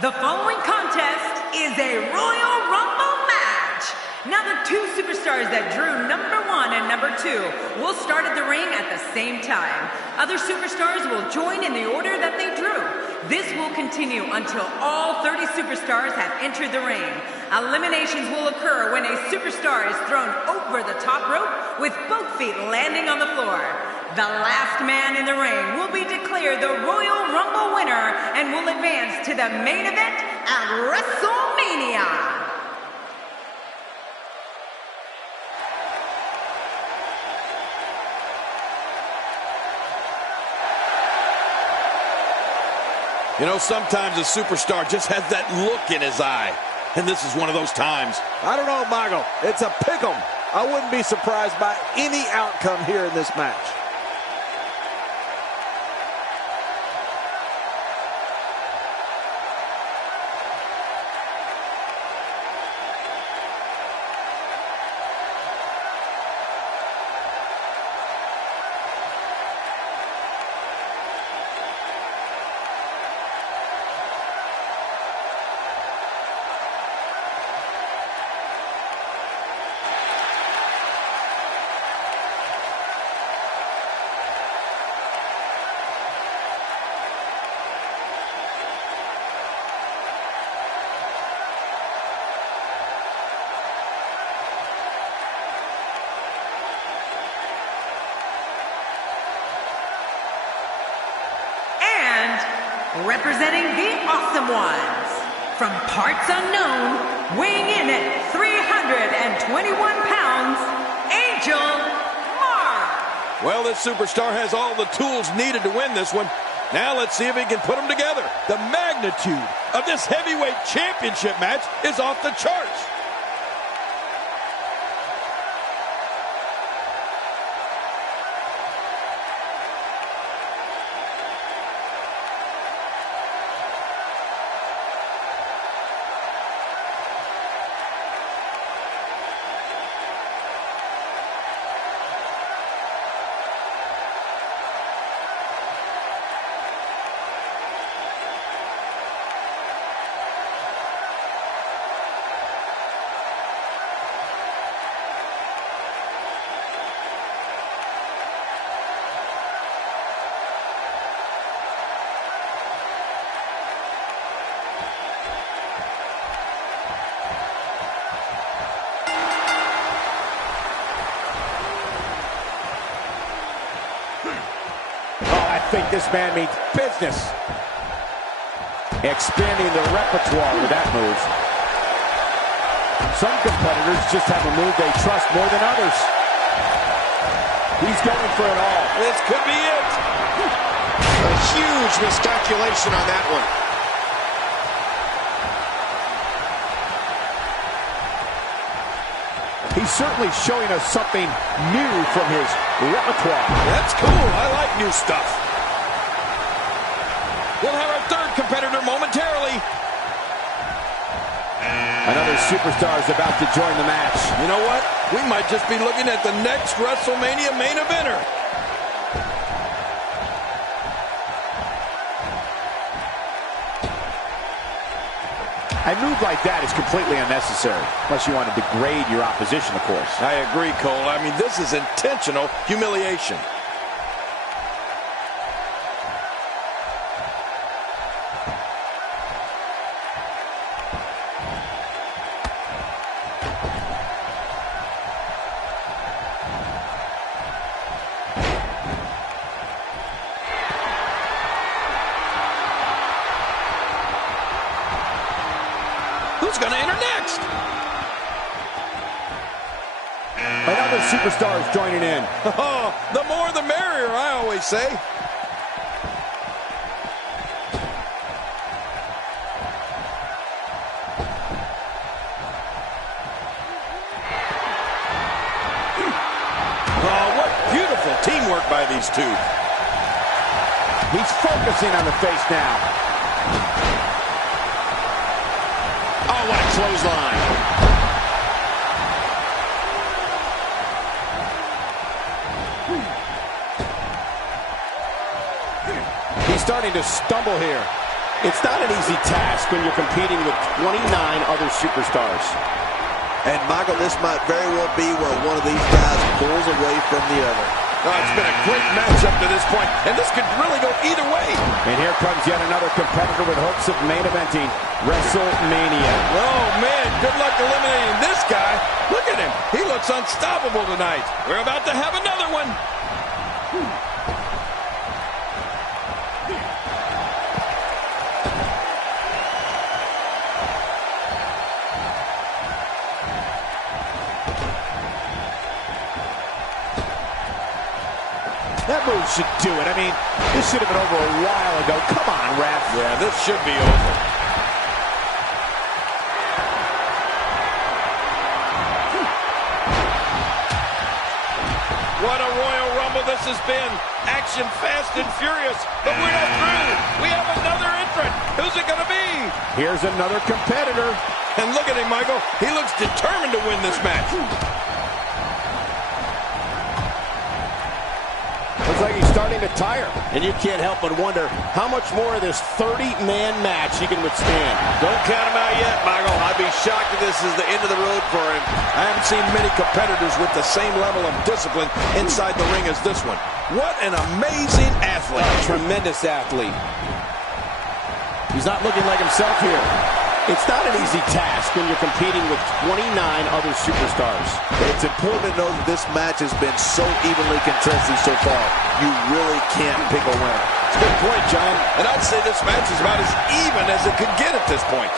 The following contest is a Royal Rumble match. Now the two superstars that drew number 1 and number 2 will start at the ring at the same time. Other superstars will join in the order that they drew. This will continue until all 30 superstars have entered the ring. Eliminations will occur when a superstar is thrown over the top rope with both feet landing on the floor. The last man in the ring will be declared the Royal Rumble winner and will advance to the main event at WrestleMania. You know, sometimes a superstar just has that look in his eye. And this is one of those times. I don't know, Michael. It's a pick'em. I wouldn't be surprised by any outcome here in this match. Representing the Awesome Ones, from parts unknown, weighing in at 321 pounds, Angel Mark. Well, this superstar has all the tools needed to win this one. Now let's see if he can put them together. The magnitude of this heavyweight championship match is off the charts. I think this man means business. Expanding the repertoire with that move. Some competitors just have a move they trust more than others. He's going for it all. This could be it. A huge miscalculation on that one. He's certainly showing us something new from his repertoire. That's cool. I like new stuff. We'll have our third competitor momentarily. Another superstar is about to join the match. You know what? We might just be looking at the next WrestleMania main eventer. A move like that is completely unnecessary, unless you want to degrade your opposition, of course. I agree, Cole. I mean, this is intentional humiliation. Who's going to enter next? Another superstar is joining in. Oh, the more the merrier, I always say. Oh, what beautiful teamwork by these two. He's focusing on the face now. Oh, what a clothesline. He's starting to stumble here. It's not an easy task when you're competing with 29 other superstars. And Michael, this might very well be where one of these guys pulls away from the other. Oh, it's been a great match up to this point, and this could really go either way. And here comes yet another competitor with hopes of main eventing WrestleMania. Oh, man, good luck eliminating this guy. Look at him. He looks unstoppable tonight. We're about to have another one. That move should do it. I mean, this should have been over a while ago. Come on, ref. Yeah, this should be over. What a Royal Rumble this has been. Action fast and furious. But we're not through. We have another entrant. Who's it going to be? Here's another competitor. And look at him, Michael. He looks determined to win this match. Looks like he's starting to tire. And you can't help but wonder how much more of this 30-man match he can withstand. Don't count him out yet, Michael. I'd be shocked if this is the end of the road for him. I haven't seen many competitors with the same level of discipline inside the ring as this one. What an amazing athlete. Tremendous athlete. He's not looking like himself here. It's not an easy task when you're competing with 29 other superstars. It's important to know that this match has been so evenly contested so far. You really can't pick a winner. It's a good point, John. And I'd say this match is about as even as it could get at this point.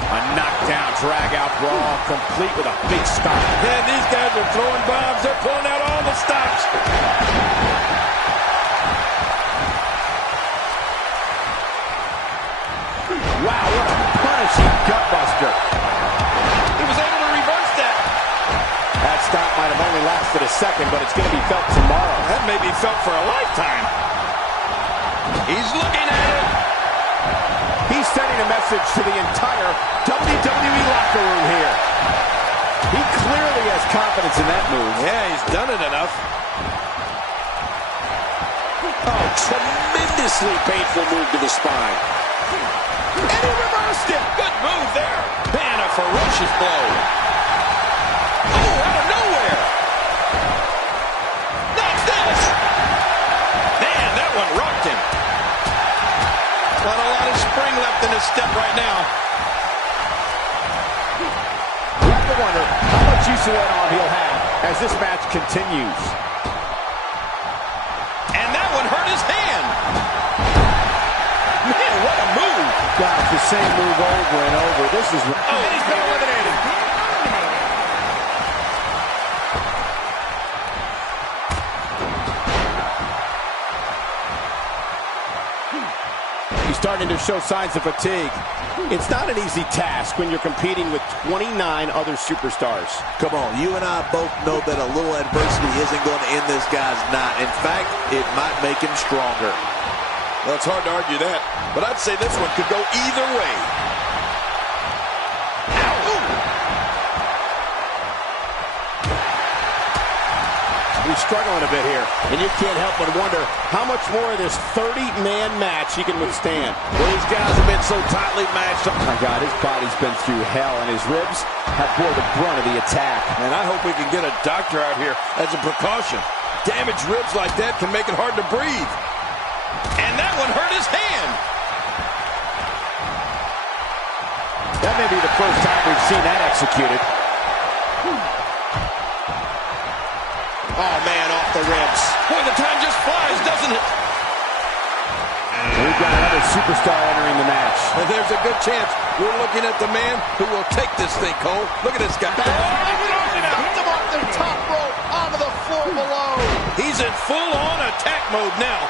A knockdown, drag-out brawl, complete with a big stop. And these guys are throwing bombs. They're pulling out all the stops. Wow, what a punishing gutbuster. He was able to reverse that. That stop might have only lasted a second, but it's going to be felt tomorrow. That may be felt for a lifetime. He's looking at it. He's sending a message to the entire WWE locker room here. He clearly has confidence in that move. Yeah, he's done it enough. Oh, tremendously painful move to the spine. And he reversed it. Good move there. Man, a ferocious blow. Oh, out of nowhere. Not this. Man, that one rocked him. Got a lot of spring left in his step right now. You have to wonder how much use of that arm he'll have as this match continues. And that one hurt his hand. Man, what a move. God, it's the same move over and over. This is... Oh, and he's been eliminated. He's starting to show signs of fatigue. It's not an easy task when you're competing with 29 other superstars. Come on, you and I both know that a little adversity isn't going to end this guy's night. In fact, it might make him stronger. Well, it's hard to argue that, but I'd say this one could go either way. He's struggling a bit here, and you can't help but wonder how much more of this 30-man match he can withstand. Well, these guys have been so tightly matched. Oh my God, his body's been through hell, and his ribs have bore the brunt of the attack. And I hope we can get a doctor out here as a precaution. Damaged ribs like that can make it hard to breathe. And that one hurt his hand. That may be the first time we've seen that executed. Oh, man, off the ribs. Boy, the time just flies, doesn't it? We've got another superstar entering the match. And there's a good chance we're looking at the man who will take this thing, Cole. Look at this guy. Knocked him off the top rope onto the floor below. He's in full-on attack mode now.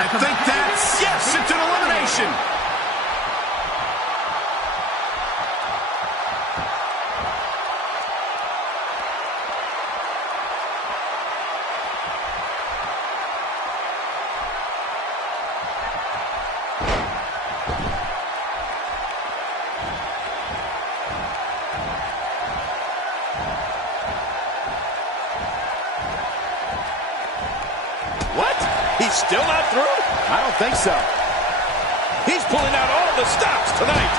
I think that's... Yes, it's an elimination. What? He's still not through? I don't think so. He's pulling out all the stops tonight.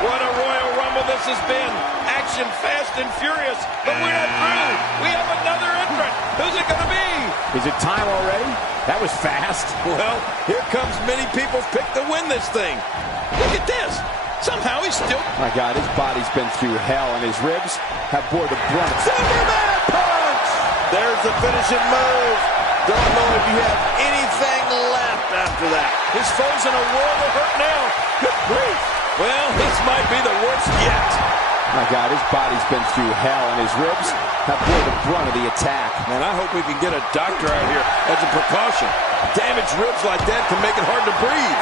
What a Royal Rumble this has been. Action fast and furious, but we're not through. We have another entrant. Who's it going to be? Is it time already? That was fast. Well, here comes many people's pick to win this thing. Look at this. Somehow he's still... My God, his body's been through hell, and his ribs have bore the brunt. Superman punch! There's the finishing move. Don't know if you have anything left after that. His foe's in a world of hurt now. Good grief. Well, this might be the worst yet. My God, his body's been through hell, and his ribs have bore the brunt of the attack. Man, I hope we can get a doctor out here as a precaution. Damaged ribs like that can make it hard to breathe.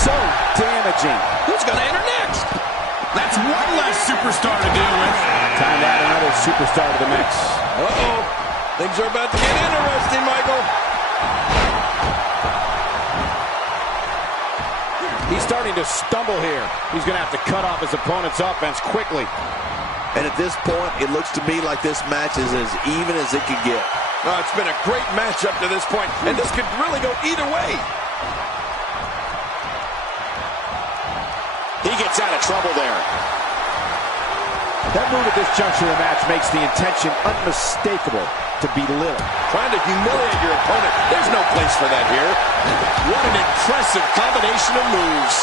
So damaging. Who's going to enter next? That's one less superstar to deal with. Time to add another superstar to the mix. Uh-oh. Things are about to get interesting, Michael. He's starting to stumble here. He's going to have to cut off his opponent's offense quickly. And at this point, it looks to me like this match is as even as it could get. Oh, it's been a great match up to this point, and this could really go either way. He gets out of trouble there. That move at this juncture of the match makes the intention unmistakable to belittle. Trying to humiliate your opponent. There's no place for that here. What an impressive combination of moves.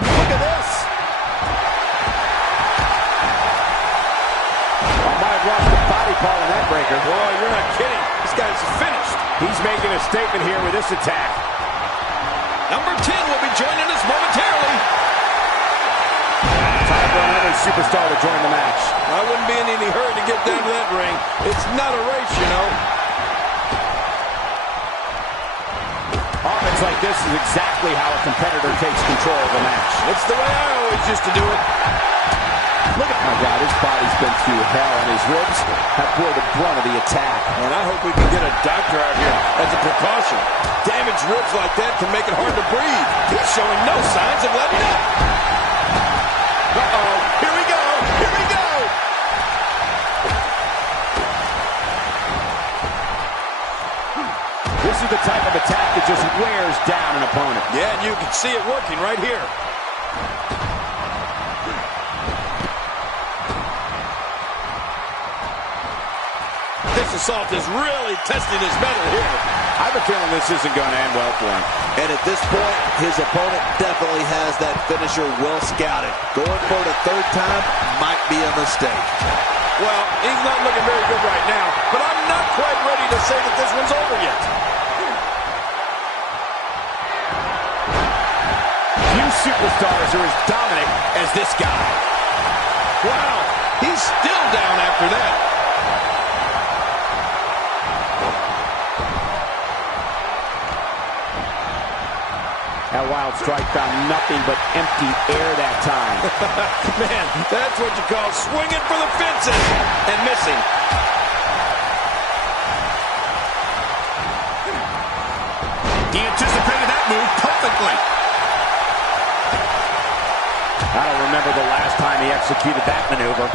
Look at this. I might have lost the body part in that breaker. Boy, you're not kidding. This guy's finished. He's making a statement here with this attack. Number 10 will be joining us momentarily. Time for another superstar to join the match. I wouldn't be in any hurry to get down to that ring. It's not a race, you know. Offense like this is exactly how a competitor takes control of the match. It's the way I always used to do it. Look at my God, his body's been through hell, and his ribs have bore the brunt of the attack. And I hope we can get a doctor out here as a precaution. Damaged ribs like that can make it hard to breathe. He's showing no signs of letting up. Uh-oh. Here we go. Here we go. This is the type of attack that just wears down an opponent. Yeah, and you can see it working right here. This assault is really testing his mettle here. I have a feeling this isn't going to end well for him. And at this point, his opponent definitely has that finisher well scouted. Going for it a third time might be a mistake. Well, he's not looking very good right now, but I'm not quite ready to say that this one's over yet. Few superstars are as dominant as this guy. Wow, he's still down after that. That wild strike found nothing but empty air that time. Man, that's what you call swinging for the fences and missing. He anticipated that move perfectly. I don't remember the last time he executed that maneuver.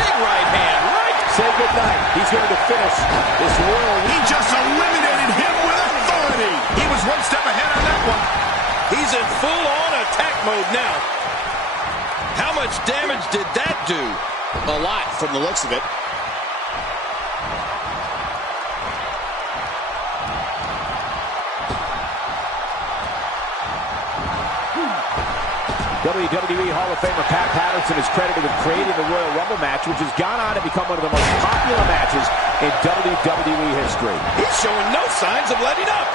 Big right hand, right? Say goodnight. He's going to finish this world. He just eliminated him with authority. He was one step ahead on that one. He's in full-on attack mode now. How much damage did that do? A lot from the looks of it. WWE Hall of Famer Pat Patterson is credited with creating the Royal Rumble match, which has gone on to become one of the most popular matches in WWE history. He's showing no signs of letting up.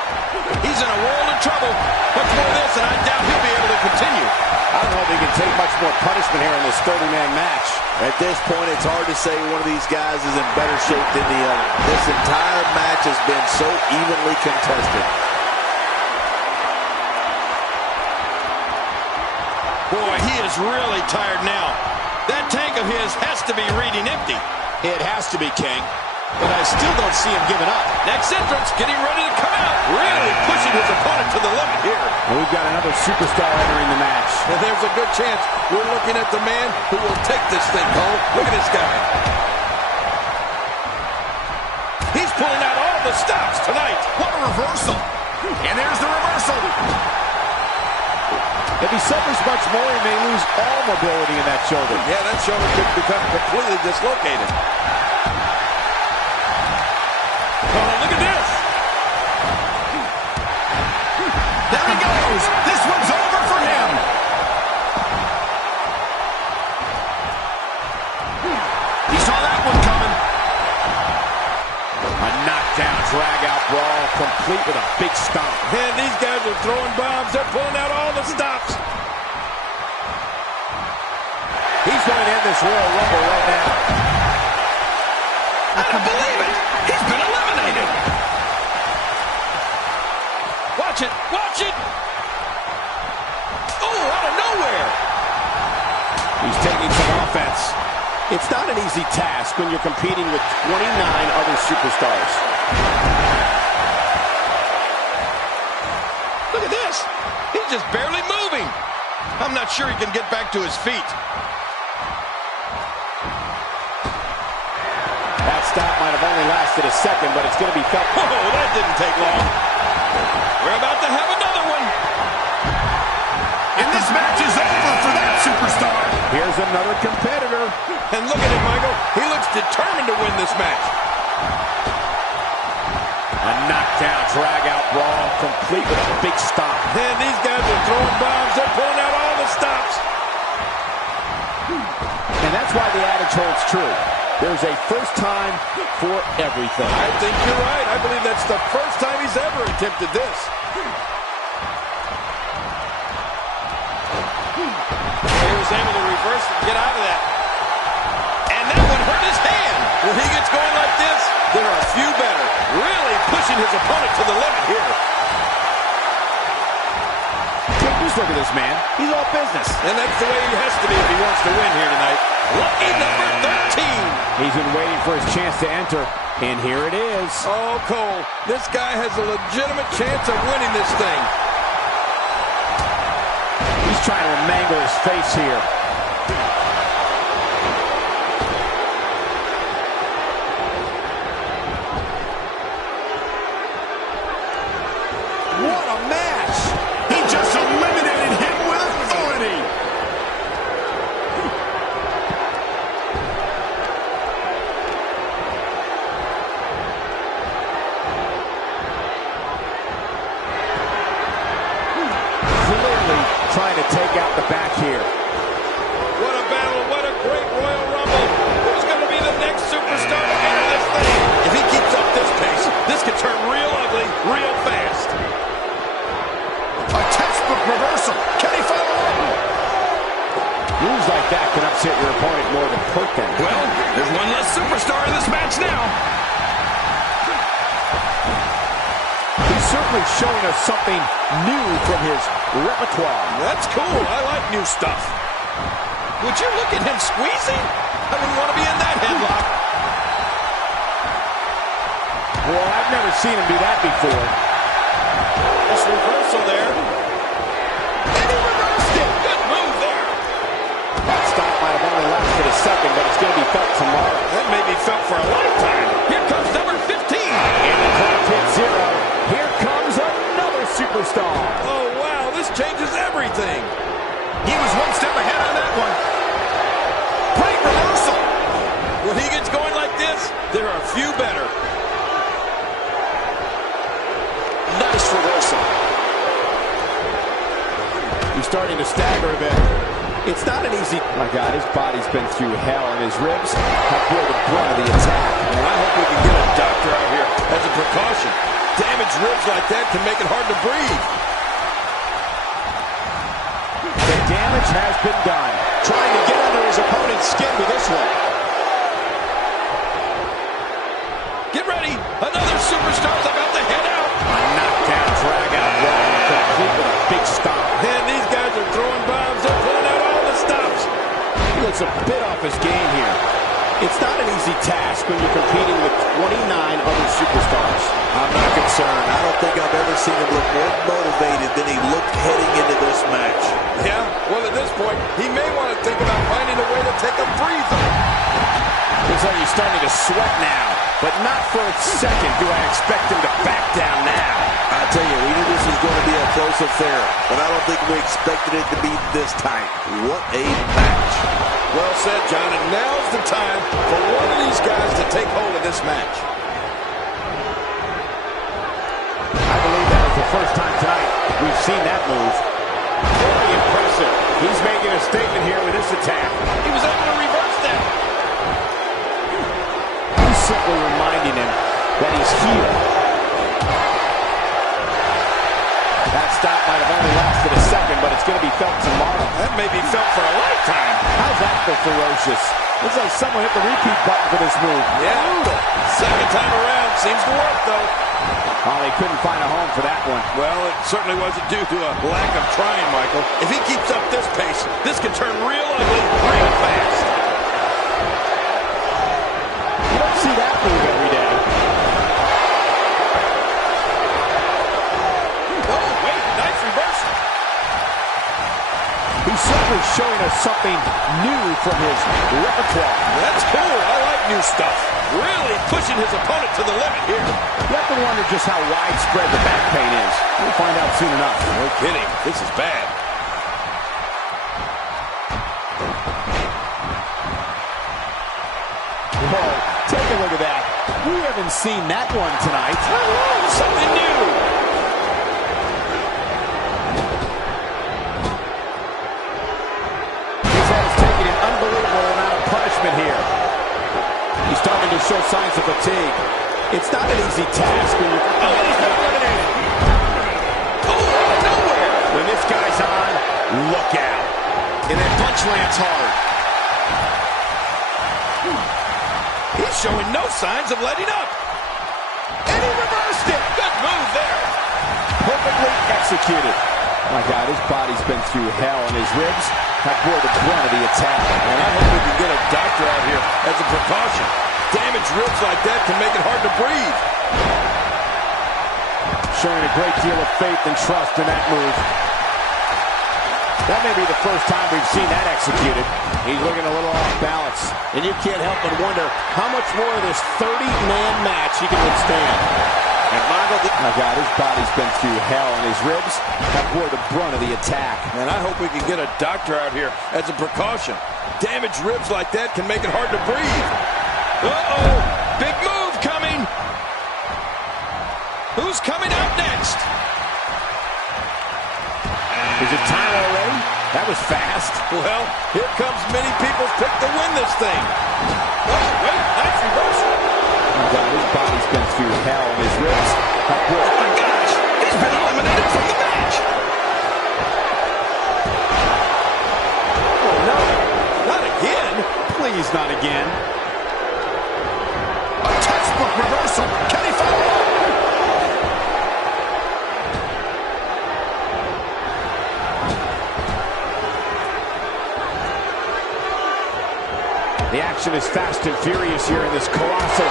He's in a world of trouble. Much more of this, and I doubt he'll be able to continue. I don't know if he can take much more punishment here in this 30-man match. At this point, it's hard to say one of these guys is in better shape than the other. This entire match has been so evenly contested. Boy, he is really tired now. That tank of his has to be reading empty. It has to be, King. But I still don't see him giving up. Next entrance, getting ready to come out. Really pushing his opponent to the limit here. And we've got another superstar entering the match. And there's a good chance we're looking at the man who will take this thing home. Look at this guy. He's pulling out all the stops tonight. What a reversal. And there's the reversal. If he suffers much more, he may lose all mobility in that shoulder. Yeah, that shoulder could become completely dislocated. Oh, look at this. There he goes. This one's over for him. He saw that one coming. A knockdown, drag-out brawl, complete with a big stomp. Man, these guys are throwing bombs. They're pulling out all the stops. He's going to end this Royal Rumble right now. I don't believe it. He's been eliminated. Watch it. Watch it. Oh, out of nowhere. He's taking some offense. It's not an easy task when you're competing with 29 other superstars. Look at this. He's just barely moving. I'm not sure he can get back to his feet. That stop might have only lasted a second, but it's going to be felt. Oh, that didn't take long. We're about to have another one. And this match is over for that superstar. Here's another competitor. And look at him, Michael. He looks determined to win this match. A knockdown, drag-out brawl, complete with a big stop. Man, these guys are throwing bombs. They're pulling out all the stops. And that's why the adage holds true. There's a first time for everything. I think you're right. I believe that's the first time he's ever attempted this. He was able to reverse and get out of that. And that one hurt his hand. When he gets going like this, there are a few better. Really pushing his opponent to the limit here. Just look at this man. He's all business. And that's the way he has to be if he wants to win here tonight. Lucky number 13. He's been waiting for his chance to enter, and here it is. Oh, Cole, this guy has a legitimate chance of winning this thing. He's trying to mangle his face here. What a match. He just eliminated him with authority. Clearly trying to take out the back here. What a battle. What a great Royal Rumble. Who's going to be the next superstar to enter this thing? If he keeps up this pace, this could turn real ugly real fast. A textbook reversal. Can he follow up? Moves like that can upset your opponent more than hurt them. Well, there's one less superstar in this match now. He's certainly showing us something new from his repertoire. That's cool. I like new stuff. Would you look at him squeezing? I wouldn't want to be in that headlock. Well, I've never seen him do that before. This reversal there. And he reversed it. Good move there. That stop might have only lasted a second, but it's going to be felt tomorrow. That may be felt for a lifetime. Here comes number 15. And the clock hits 0. Here comes another superstar. Oh, wow. This changes everything. He was one step ahead on that one. Great reversal. When he gets going like this, there are a few better. Nice reversal. He's starting to stagger a bit. It's not an easy... My God, his body's been through hell, and his ribs have bore the brunt of the attack. And I hope we can get a doctor out here as a precaution. Damaged ribs like that can make it hard to breathe. The damage has been done. Trying to get under his opponent's skin with this one. Get ready. Another superstar's about to head out. A knockdown, drag out, complete with a big stop. And these guys are throwing bombs. They're pulling out all the stops. He looks a bit off his game here. It's not an easy task when you're competing with 29 other superstars. I'm not concerned. I don't think I've ever seen him look more motivated than he looked heading into this match. Yeah, well, at this point, he may want to think about finding a way to take a breather. Looks like he's starting to sweat now, but not for a second do I expect him to back down now. I tell you, we knew this was going to be a close affair, but I don't think we expected it to be this tight. What a match. Well said, John, and now's the time for one of these guys to take hold of this match. I believe that was the first time tonight we've seen that move. Very impressive. He's making a statement here with this attack. He was able to reverse that. He's simply reminding him that he's here. That stop might have only lasted a second, but it's going to be felt tomorrow. That may be felt for a lifetime. How's that for ferocious? Looks like someone hit the repeat button for this move. Yeah, second time around. Seems to work, though. Oh, they couldn't find a home for that one. Well, it certainly wasn't due to a lack of trying, Michael. If he keeps up this pace, this can turn real ugly real fast. You don't see that move every day. Oh, wait, nice reversal. He's certainly showing us something new from his repertoire. That's cool. I like new stuff. Really pushing his opponent to the limit here. You have to wonder just how widespread the back pain is. We'll find out soon enough. No kidding. This is bad. Whoa, take a look at that. We haven't seen that one tonight. Something new. His head is taking an unbelievable amount of punishment here. He's starting to show signs of fatigue. It's not an easy task when you're... Oh, he's been eliminated. Oh, out of nowhere. When this guy's on, look out. And that punch lands hard. He's showing no signs of letting up. And he reversed it. Good move there. Perfectly executed. My God, his body's been through hell, and his ribs have bore the brunt of the attack. And I hope we can get a doctor out here as a precaution. Damaged ribs like that can make it hard to breathe. Showing a great deal of faith and trust in that move. That may be the first time we've seen that executed. He's looking a little off balance. And you can't help but wonder how much more of this 30-man match he can withstand. And Michael, my God, his body's been through hell, and his ribs have bore the brunt of the attack. And I hope we can get a doctor out here as a precaution. Damaged ribs like that can make it hard to breathe. Uh-oh! Big move coming! Who's coming out next? Is it time already? That was fast. Well, here comes many people's pick to win this thing. Oh, wait, nice reversal. My God, his body's been through hell, and his ribs have bore... Oh, my gosh! He's been eliminated from the match! Oh, no. Not again! Please, not again. A textbook reversal. Can he follow up? The action is fast and furious here in this colossal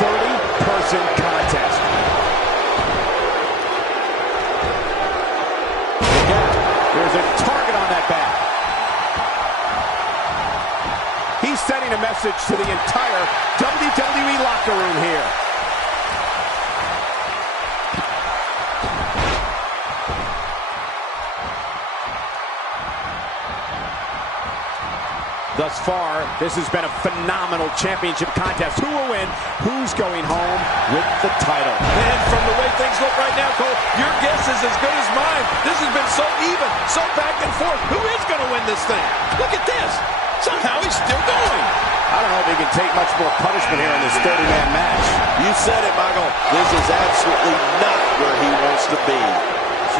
30-person contest. Again, there's a target on that back. He's sending a message to the entire WWE locker room here. Thus far, this has been a phenomenal championship contest. Who will win? Who's going home with the title? And from the way things look right now, Cole, your guess is as good as mine. This has been so even, So back and forth. Who is going to win this thing? Look at this. Somehow he's still going. I don't know if he can take much more punishment here in this 30-man match. You said it, Michael. This is absolutely not where he wants to be.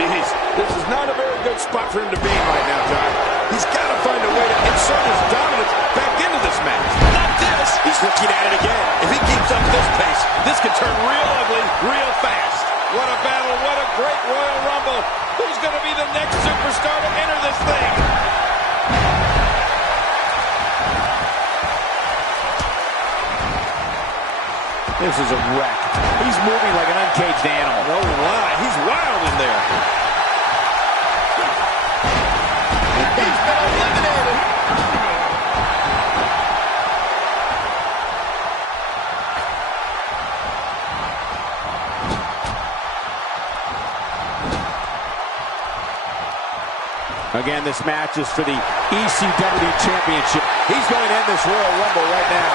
Jeez, this is not a very good spot for him to be in right now, John. He's got to find a way to insert his dominance back into this match. Not this. He's looking at it again. If he keeps up this pace, this could turn real ugly real fast. What a battle. What a great Royal Rumble. Who's going to be the next superstar to enter this thing? This is a wreck. He's moving like an uncaged animal. No lie. He's wild in there. He's been eliminated. Again, this match is for the ECW Championship. He's going to end this Royal Rumble right now.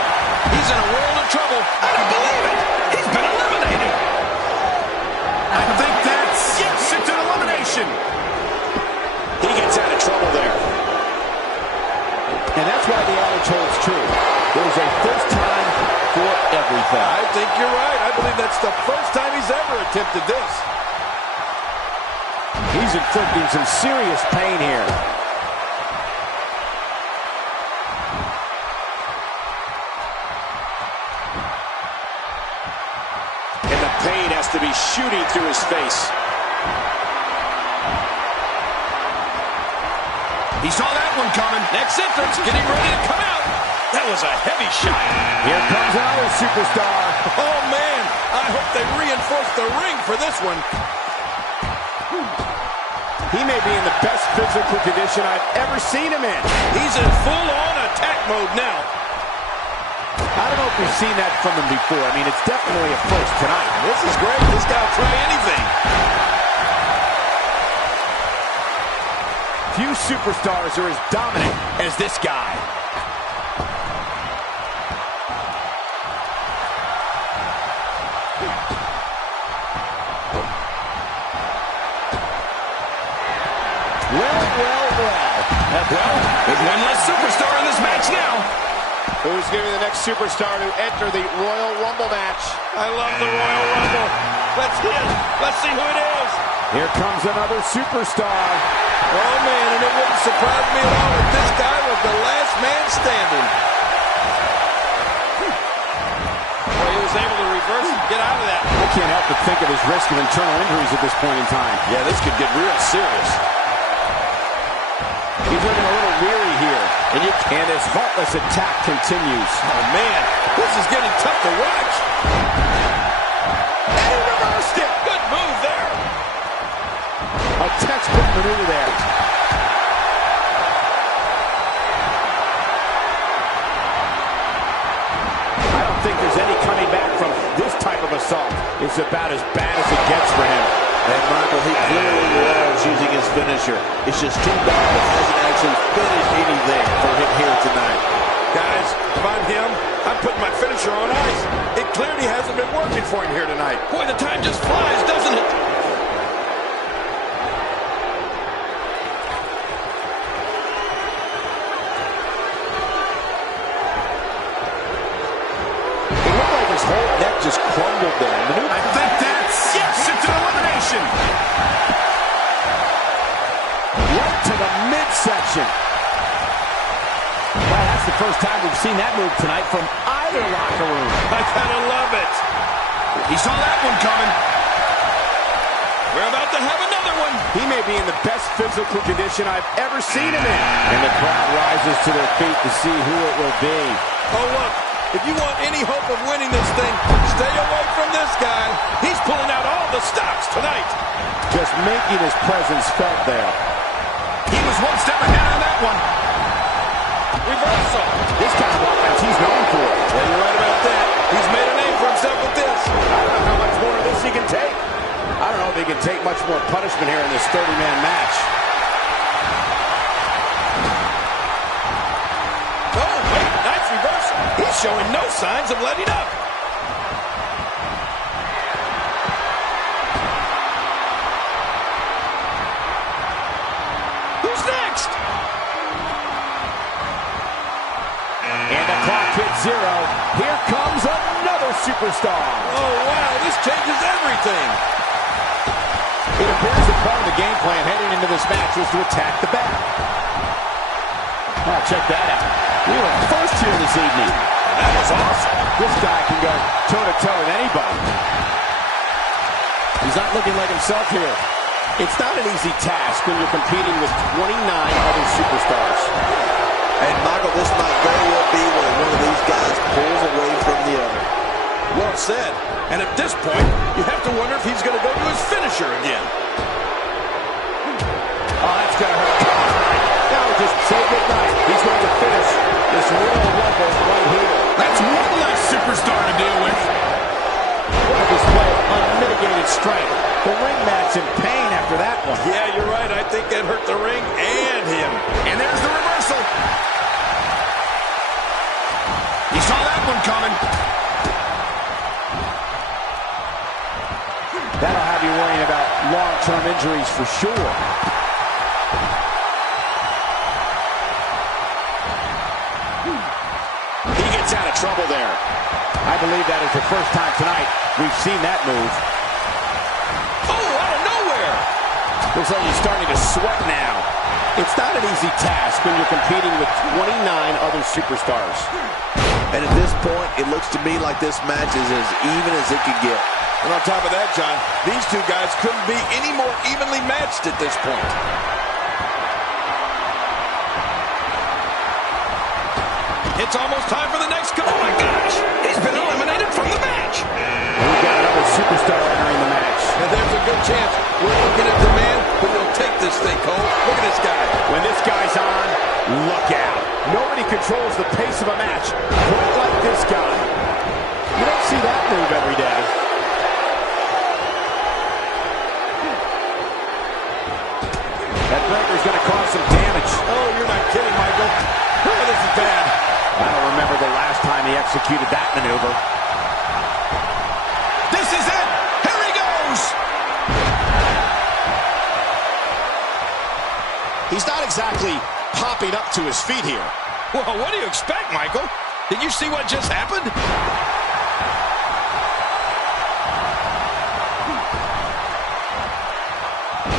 He's in a world of trouble. I don't believe it. He's been eliminated. I think that's... Yes, it's an elimination. He gets out of trouble there. And that's why the adage holds true. There's a first time for everything. I think you're right. I believe that's the first time he's ever attempted this. He's inflicting some serious pain here. And the pain has to be shooting through his face. He saw that one coming. Next entrance, getting ready to come out. That was a heavy shot. Here comes another superstar. Oh, man. I hope they reinforce the ring for this one. He may be in the best physical condition I've ever seen him in. He's in full-on attack mode now. I don't know if we've seen that from him before. I mean, it's definitely a first tonight. This is great. This guy will try anything. Few superstars are as dominant as this guy. Well, there's one less superstar in this match now. Who's going to be the next superstar to enter the Royal Rumble match? I love the Royal Rumble. Let's see who it is. Here comes another superstar. Oh, man, and it wouldn't surprise me at all if this guy was the last man standing. Boy, he was able to reverse and get out of that. I can't help but think of his risk of internal injuries at this point in time. Yeah, this could get real serious. He's looking a little weary here. And his heartless attack continues. Oh, man, this is getting tough to watch. And he reversed it. Good move there. A textbook maneuver there. I don't think there's any coming back from this type of assault. It's about as bad as it gets for him. And Michael, he clearly loves using his finisher. It's just too bad it hasn't actually finished anything for him here tonight. Guys, if I'm him, I'm putting my finisher on ice. It clearly hasn't been working for him here tonight. Boy, the time just flies, doesn't it? It looked like his whole neck just crumbled there. I think that's... Yes, it's an elimination. Right to the midsection. Well, that's the first time we've seen that move tonight from either locker room. I kind of love it. He saw that one coming. We're about to have another one. He may be in the best physical condition I've ever seen him in. And the crowd rises to their feet to see who it will be. Oh, look, if you want any hope of winning this thing, stay away from this guy. He's pulling out all the stops tonight. Just making his presence felt there. He was one step ahead on that one. Reversal. This kind of offense he's known for. Yeah, you're right about that. He's made a name for himself with this. I don't know how much more of this he can take. I don't know if he can take much more punishment here in this 30-man match. Oh, wait, nice reversal. He's showing no signs of letting up. superstar. Oh, wow, this changes everything. It appears that part of the game plan heading into this match was to attack the back. Oh, check that out. We were first here this evening. That was awesome. This guy can go toe-to-toe with anybody. He's not looking like himself here. It's not an easy task when you're competing with 29 other superstars. And Michael, this might very well be where one of these guys pulls away from the other. Well said. And at this point, you have to wonder if he's going to go to his finisher again. Oh, that's going to hurt. Now just say goodnight. He's going to finish this Royal Rumble right here. That's one less superstar to deal with. What a display of unmitigated strength. The ring mat's in pain after that one. Yeah, you're right. I think that hurt the ring and him. And there's the reversal. You saw that one coming. That'll have you worrying about long-term injuries for sure. He gets out of trouble there. I believe that is the first time tonight we've seen that move. Oh, out of nowhere. Looks like he's starting to sweat now. It's not an easy task when you're competing with 29 other superstars. And at this point, it looks to me like this match is as even as it could get. And on top of that, John, these two guys couldn't be any more evenly matched at this point. It's almost time for the next go. Oh, my gosh. He's been eliminated from the match. We've got another superstar entering the match. And there's a good chance we're looking at the man who will take this thing, Cole. Look at this guy. When this guy's on, look out. Nobody controls the pace of a match quite like this guy. You don't see that move every day. That breaker's going to cause some damage. Oh, you're not kidding, Michael. Oh, this is bad. I don't remember the last time he executed that maneuver. This is it. Here he goes. He's not exactly popping up to his feet here. Well, what do you expect, Michael? Did you see what just happened?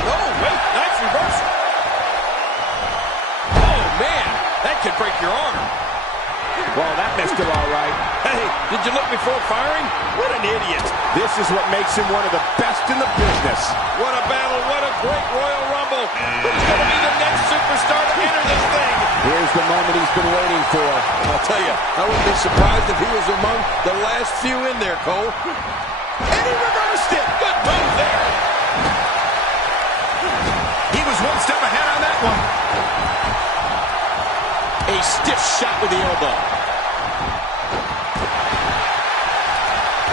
Oh, wait, nice reversal. Oh, man, that could break your arm. Well, that missed him all right. Hey, did you look before firing? What an idiot. This is what makes him one of the best in the business. What a battle, what a great Royal Rumble. Who's going to be the next superstar to enter this thing? Here's the moment he's been waiting for. I'll tell you, I wouldn't be surprised if he was among the last few in there, Cole. And he reversed it. Good move there. He was one step ahead on that one. A stiff shot with the elbow.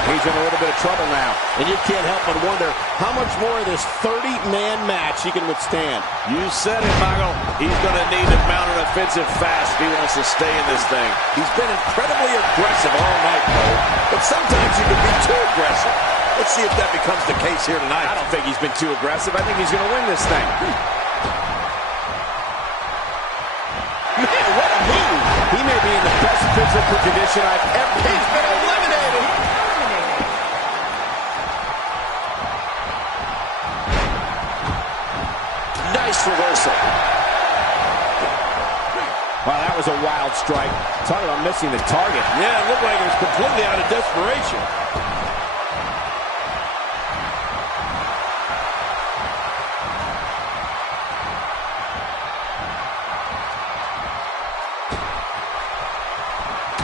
He's in a little bit of trouble now. And you can't help but wonder how much more of this 30-man match he can withstand. You said it, Michael. He's going to need to mount an offensive fast if he wants to stay in this thing. He's been incredibly aggressive all night, Cole. But sometimes you can be too aggressive. Let's see if that becomes the case here tonight. I don't think he's been too aggressive. I think he's going to win this thing. Man, what a move. He may be in the best physical condition I've ever seen. He's been eliminated. Nice reversal. Wow, that was a wild strike. Talk about missing the target. Yeah, it looked like it was completely out of desperation.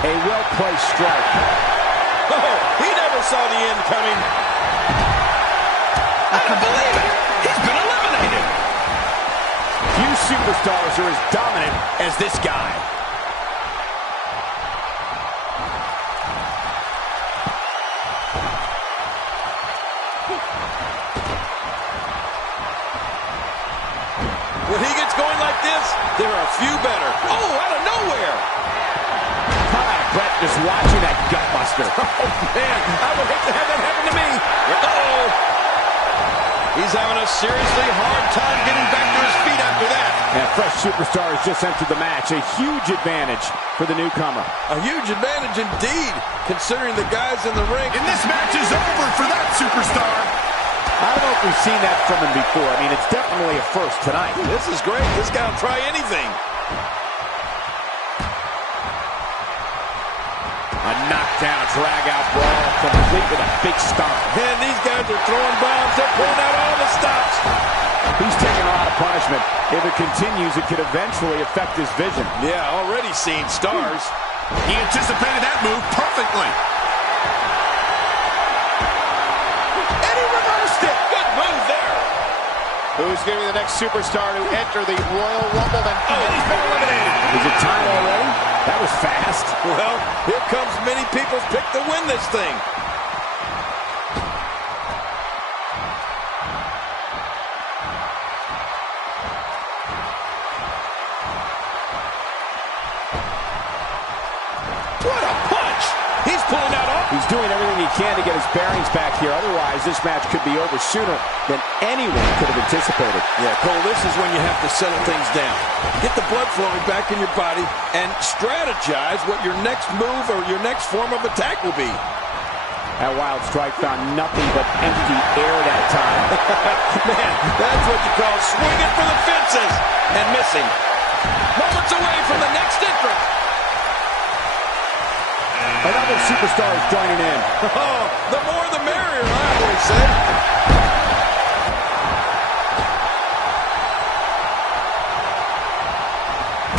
A well-placed strike. Oh, he never saw the end coming. I don't believe it. He's been eliminated. Few superstars are as dominant as this guy. When he gets going like this, there are a few better. Oh, out of nowhere. Brett just watching that gutbuster. Oh, man, I would hate to have that happen to me. Uh-oh. He's having a seriously hard time getting back to his feet after that. And a fresh superstar has just entered the match. A huge advantage for the newcomer. A huge advantage indeed, considering the guys in the ring. And this match is over for that superstar. I don't know if we've seen that from him before. I mean, it's definitely a first tonight. This is great. This guy will try anything. A knockdown, drag-out brawl, complete with a big stomp. Man, these guys are throwing bombs. They're pulling out all the stops. He's taking a lot of punishment. If it continues, it could eventually affect his vision. Yeah, already seeing stars. He anticipated that move perfectly. And he reversed it. Good move there. Who's going to be the next superstar to enter the Royal Rumble? And he's been eliminated. Is it time already? That was fast. Well, here comes many people's pick to win this thing. What a punch! He's pulling out all... He's doing everything he can to get his bearings back here. Otherwise, this match could be over sooner than anyone could have anticipated. Yeah, Cole, this is when you have to settle things down. Get the blood flowing back in your body and strategize what your next move or your next form of attack will be. That wild strike found nothing but empty air that time. Man, that's what you call swinging for the fences and missing. Moments away from the next entrant. Another superstar is joining in. Oh, the more the merrier, I always say.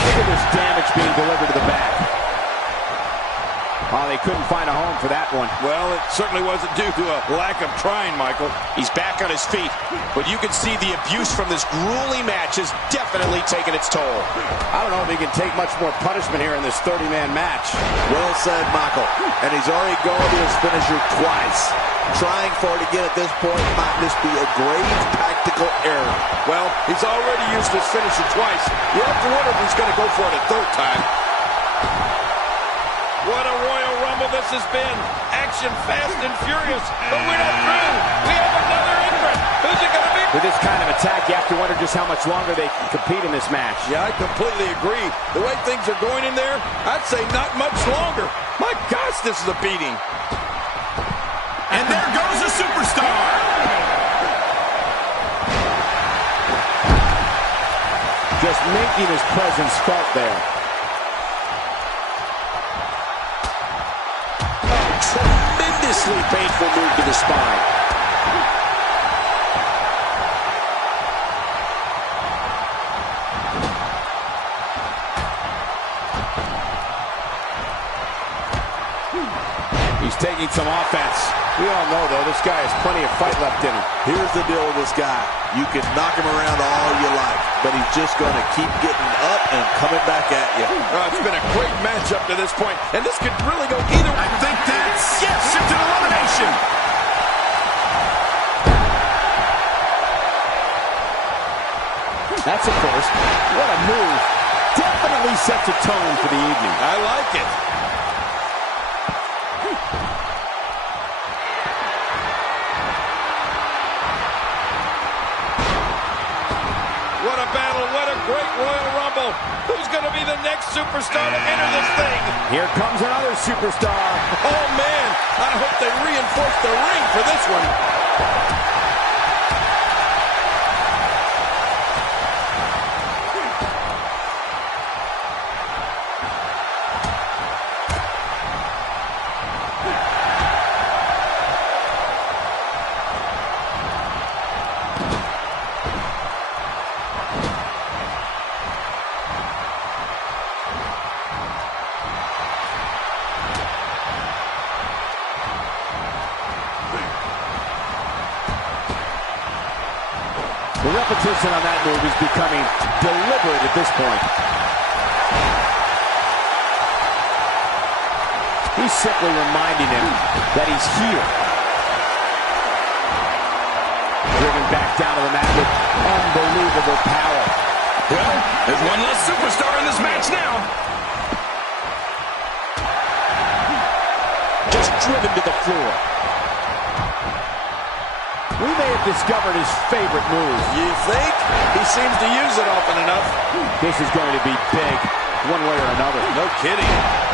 Look at this damage being delivered to the back. Oh, they couldn't find a home for that one. Well, it certainly wasn't due to a lack of trying, Michael. He's back on his feet, but you can see the abuse from this grueling match has definitely taken its toll. I don't know if he can take much more punishment here in this 30-man match. Well said, Michael. And he's already gone to his finisher twice. Trying for it again at this point might just be a grave tactical error. Well, he's already used his finisher twice. You have to wonder if he's going to go for it a third time. What a Royal Rumble this has been. Action fast and furious. But we're not through. We have another entrant. Who's it going to be? With this kind of attack, you have to wonder just how much longer they can compete in this match. Yeah, I completely agree. The way things are going in there, I'd say not much longer. My gosh, this is a beating. And there goes a superstar. Just making his presence felt there. Tremendously painful move to the spine. He's taking some offense. We all know, though, this guy has plenty of fight left in him. Here's the deal with this guy. You can knock him around all you like, but he's just going to keep getting up and coming back at you. It's been a great match up to this point, and this could really go either way. I think that's it's an elimination. That's a first. What a move. Definitely sets a tone for the evening. I like it. What a battle. What a great Royal Rumble. Who's going to be the next superstar to enter this thing? Here comes another superstar. Oh, man. I hope they reinforce the ring for this one. The repetition on that move is becoming deliberate at this point. He's simply reminding him that he's here. Driven back down to the mat with unbelievable power. Well, there's one less superstar in this match now. Just driven to the floor. We may have discovered his favorite move. You think? He seems to use it often enough. This is going to be big, one way or another. No kidding.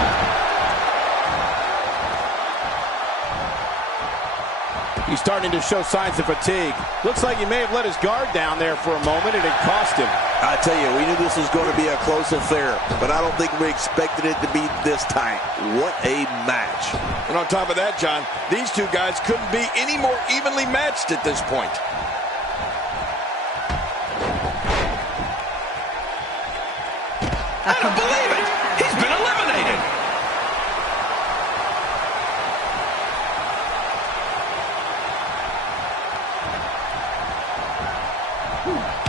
He's starting to show signs of fatigue. Looks like he may have let his guard down there for a moment, and it cost him. I tell you, we knew this was going to be a close affair, but I don't think we expected it to be this tight. What a match. And on top of that, John, these two guys couldn't be any more evenly matched at this point. I don't believe it. He's been eliminated.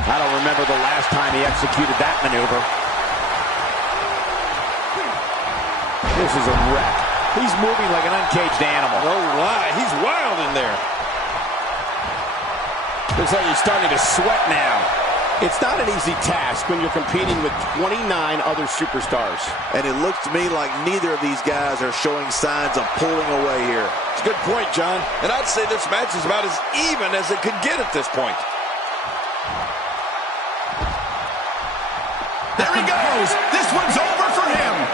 I don't remember the last time he executed that maneuver. This is a wreck. He's moving like an uncaged animal. No lie, he's wild in there. Looks like he's starting to sweat now. It's not an easy task when you're competing with 29 other superstars. And it looks to me like neither of these guys are showing signs of pulling away here. It's a good point, John. And I'd say this match is about as even as it could get at this point. There he goes. This one's over for him.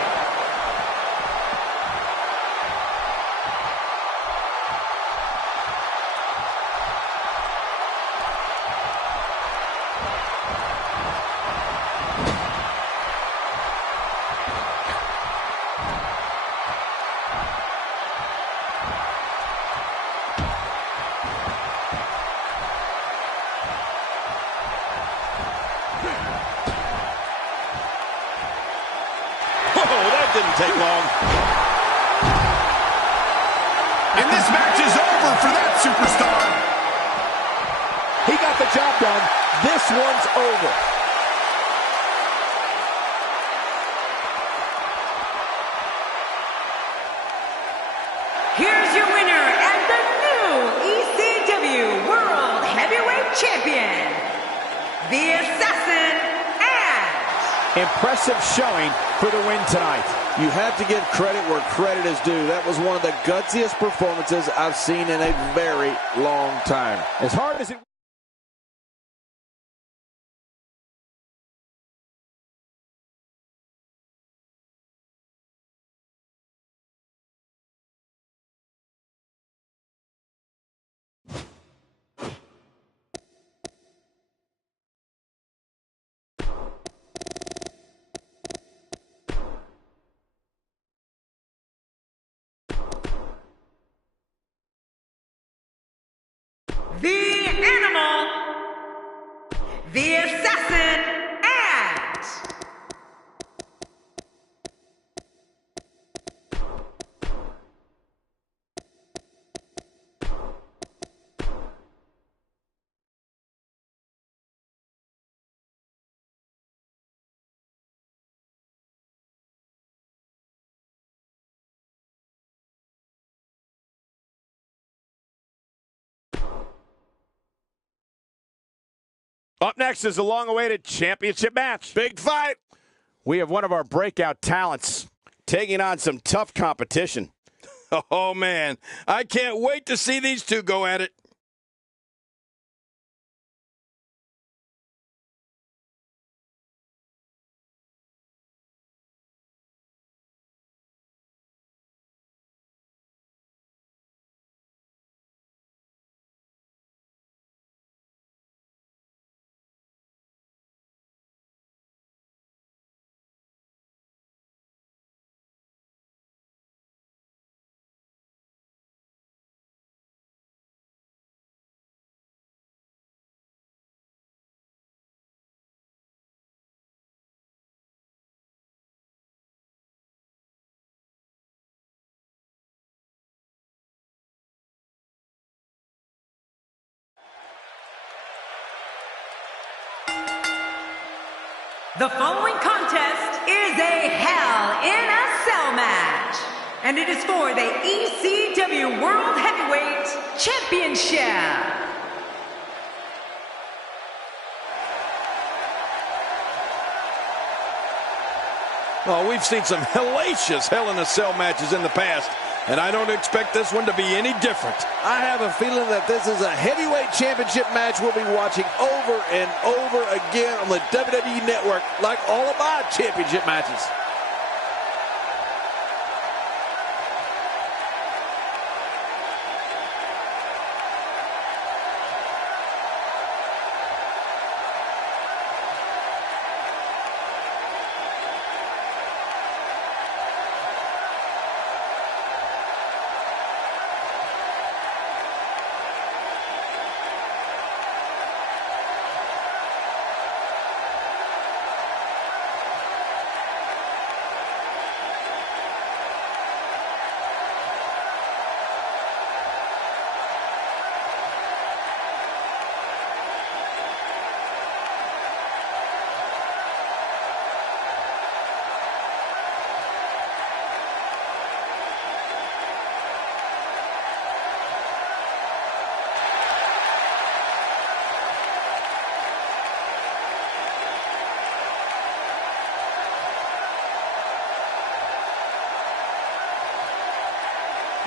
Didn't take long. And this match is over for that superstar. He got the job done. This one's over. Here's your winner and the new ECW World Heavyweight Champion, the Assassin. Impressive showing for the win tonight. You have to give credit where credit is due. That was one of the gutsiest performances I've seen in a very long time. As hard as it The Animal, the Assassin, and Up next is a long-awaited championship match. Big fight. We have one of our breakout talents taking on some tough competition. Oh, man. I can't wait to see these two go at it. the following contest is a Hell in a Cell match, and it is for the ECW World Heavyweight Championship. Oh, we've seen some hellacious Hell in a Cell matches in the past, And I don't expect this one to be any different. I have a feeling that this is a heavyweight championship match we'll be watching over and over again on the WWE Network, like all of my championship matches.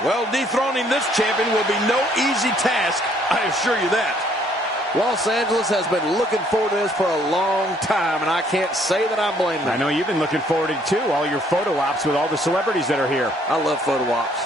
Well, dethroning this champion will be no easy task, I assure you that. Los Angeles has been looking forward to this for a long time, and I can't say that I blame them. I know you've been looking forward to it too, all your photo ops with all the celebrities that are here. I love photo ops.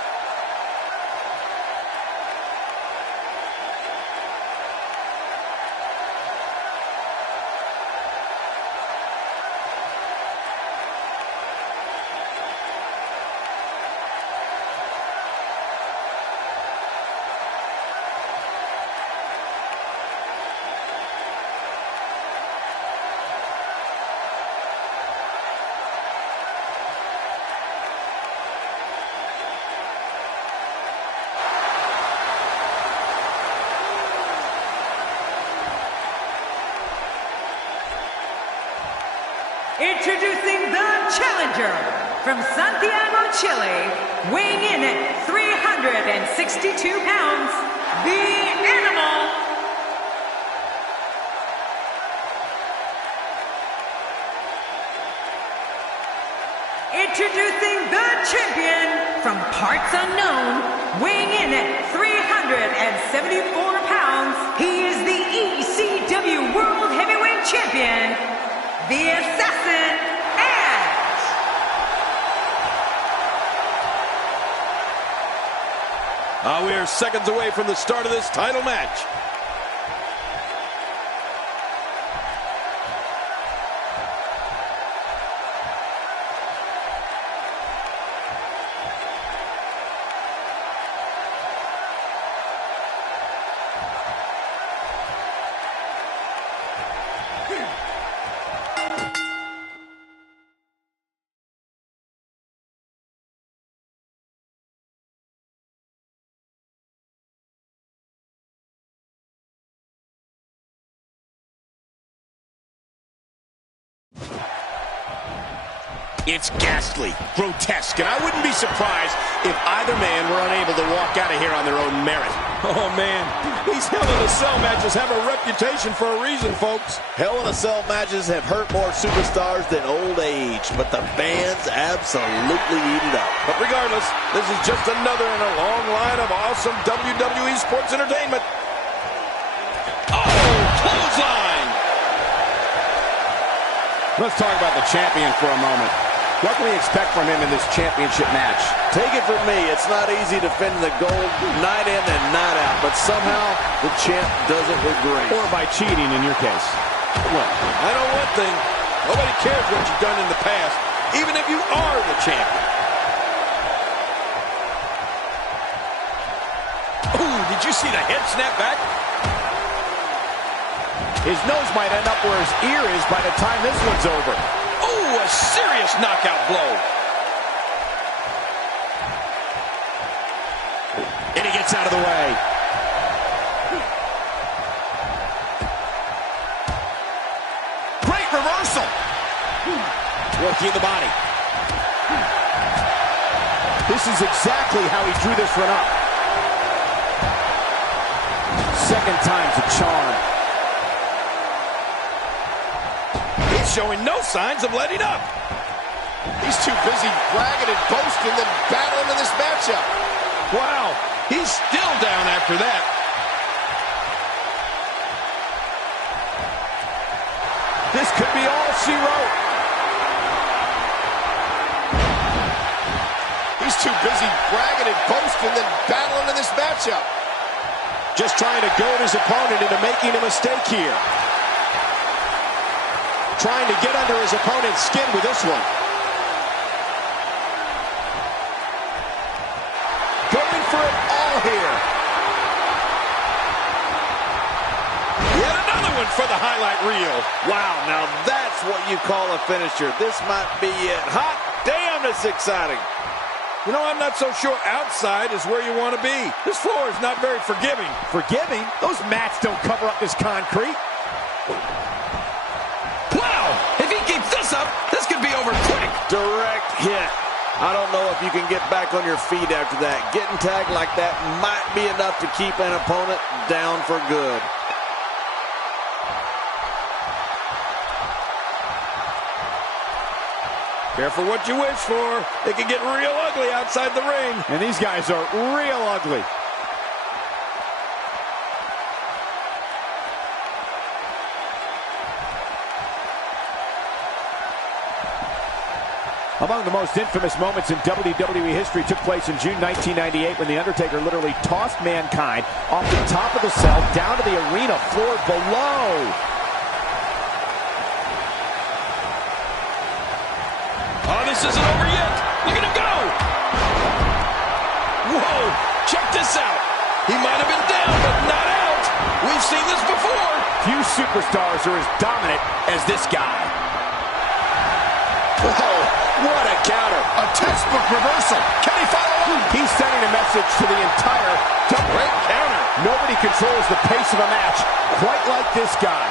Introducing the challenger from Santiago, Chile, weighing in at 362 pounds, the Animal. Introducing the champion from parts unknown, weighing in at 374 pounds, he is the ECW World Heavyweight Champion, the Assassin, Edge. We are seconds away from the start of this title match. It's ghastly, grotesque, and I wouldn't be surprised if either man were unable to walk out of here on their own merit. Oh, man, these Hell in a Cell matches have a reputation for a reason, folks. Hell in a Cell matches have hurt more superstars than old age, but the fans absolutely eat it up. But regardless, this is just another in a long line of awesome WWE sports entertainment. Oh, clothesline! Let's talk about the champion for a moment. What can we expect from him in this championship match? Take it from me, it's not easy defending the gold night in and night out, but somehow the champ does it with grace. Or by cheating in your case. Look, I know one thing. Nobody cares what you've done in the past, even if you are the champion. Ooh, did you see the head snap back? His nose might end up where his ear is by the time this one's over. Ooh, a serious knockout blow. And he gets out of the way. Great reversal. Working the body. This is exactly how he drew this one up. Second time's a charm. He's showing no signs of letting up. He's too busy bragging and boasting than battling in this matchup. Wow, he's still down after that. This could be all she wrote. He's too busy bragging and boasting than battling in this matchup. Just trying to goad his opponent into making a mistake here. Trying to get under his opponent's skin with this one. Going for it all here. Yet another one for the highlight reel. Wow, now that's what you call a finisher. This might be it. Hot damn, that's exciting. You know, I'm not so sure outside is where you want to be. This floor is not very forgiving. Forgiving? Those mats don't cover up this concrete. Wow! If he keeps this up, this could be over quick. Direct hit. I don't know if you can get back on your feet after that. Getting tagged like that might be enough to keep an opponent down for good. Careful what you wish for. It can get real ugly outside the ring. And these guys are real ugly. Among the most infamous moments in WWE history took place in June 1998 when The Undertaker literally tossed Mankind off the top of the cell down to the arena floor below. Oh, this isn't over yet. Look at him go. Whoa, check this out. He might have been down, but not out. We've seen this before. Few superstars are as dominant as this guy. Whoa, what a counter. A textbook reversal. Can he follow up? He's sending a message to the entire Great counter. Nobody controls the pace of a match quite like this guy.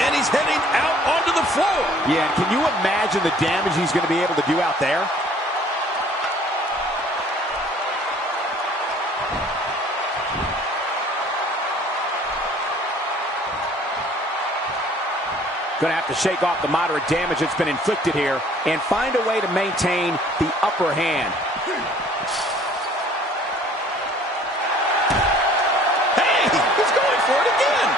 And he's heading out onto the floor. Yeah, can you imagine the damage he's going to be able to do out there? Going to have to shake off the moderate damage that's been inflicted here and find a way to maintain the upper hand. Hey, he's going for it again.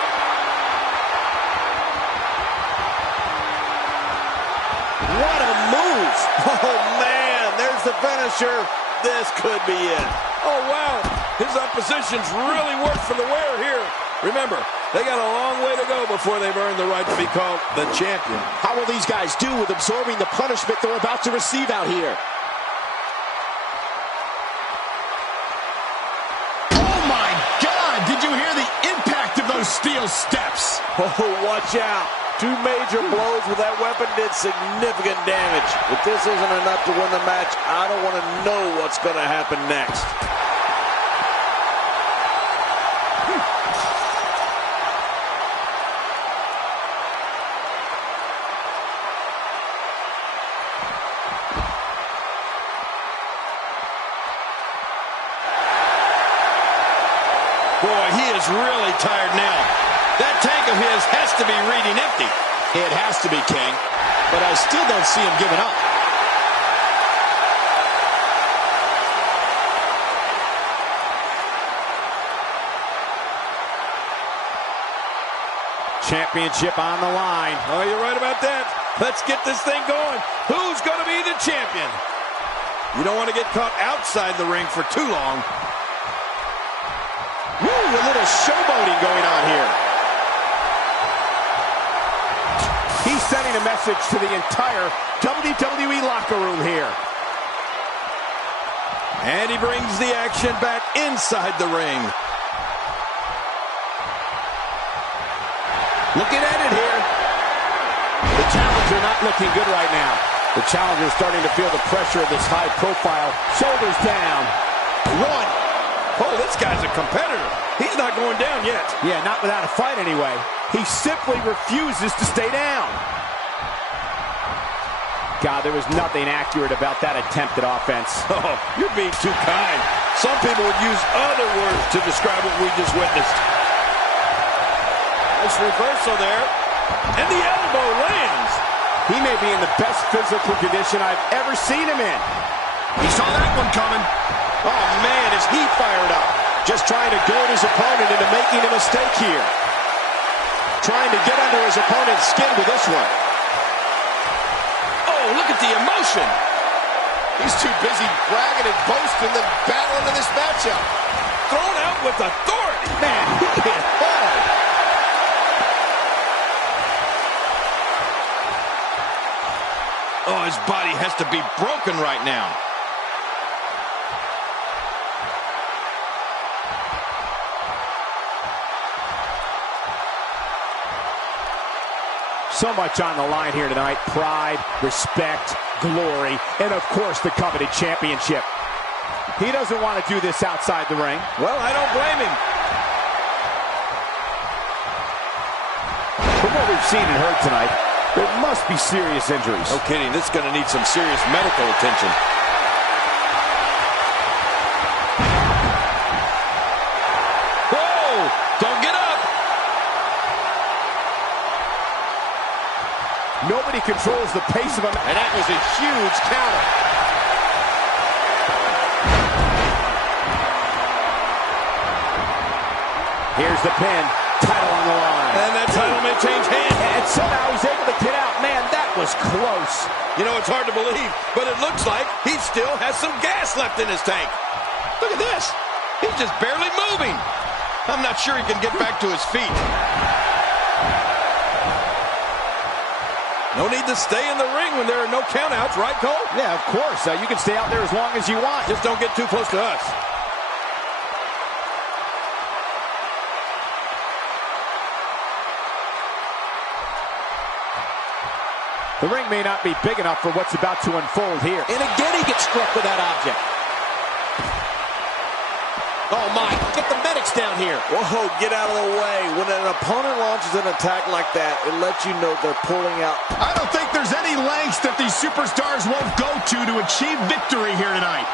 What a move. Oh, man, there's the finisher. This could be it. Oh, wow. His opposition's really worked for the wear here. Remember, they got a long way to go before they've earned the right to be called the champion. How will these guys do with absorbing the punishment they're about to receive out here? Oh, my God. Did you hear the impact of those steel steps? Oh, watch out. Two major blows with that weapon did significant damage. If this isn't enough to win the match, I don't want to know what's going to happen next. Boy, he is really tired now. That tank of his has to be reading empty. It has to be, King. But I still don't see him giving up. Championship on the line. Oh, you're right about that. Let's get this thing going. Who's going to be the champion? You don't want to get caught outside the ring for too long. Woo, a little showboating going on here. He's sending a message to the entire WWE locker room here. And he brings the action back inside the ring. Looking at it here. The challenger not looking good right now. The challenger is starting to feel the pressure of this high profile. Shoulders down. One. Oh, this guy's a competitor. He's not going down yet. Yeah, not without a fight anyway. He simply refuses to stay down. God, there was nothing accurate about that attempt at offense. Oh, you're being too kind. Some people would use other words to describe what we just witnessed. Nice reversal there. And the elbow lands. He may be in the best physical condition I've ever seen him in. He saw that one coming. Oh, man, is he fired up. Just trying to goad his opponent into making a mistake here. Trying to get under his opponent's skin with this one. Oh, look at the emotion. He's too busy bragging and boasting than battling in this matchup. Thrown out with authority. Man, he hit hard. Oh, his body has to be broken right now. So much on the line here tonight. Pride, respect, glory, and of course the coveted championship. He doesn't want to do this outside the ring. Well, I don't blame him. From what we've seen and heard tonight, there must be serious injuries. No kidding. This is going to need some serious medical attention. Whoa! Don't get up! Nobody controls the pace of him. And that was a huge counter. Here's the pin. Title on the line. And that title may change hands. And somehow he's able to get out. Man, that was close. You know, it's hard to believe, but it looks like he still has some gas left in his tank. Look at this. He's just barely moving. I'm not sure he can get back to his feet. No need to stay in the ring when there are no countouts, right, Cole? Yeah, of course. You can stay out there as long as you want. Just don't get too close to us. The ring may not be big enough for what's about to unfold here. And again, he gets struck with that object. Oh, my. Get the medics down here. Whoa, get out of the way. When an opponent launches an attack like that, it lets you know they're pulling out. I don't think there's any lengths that these superstars won't go to achieve victory here tonight.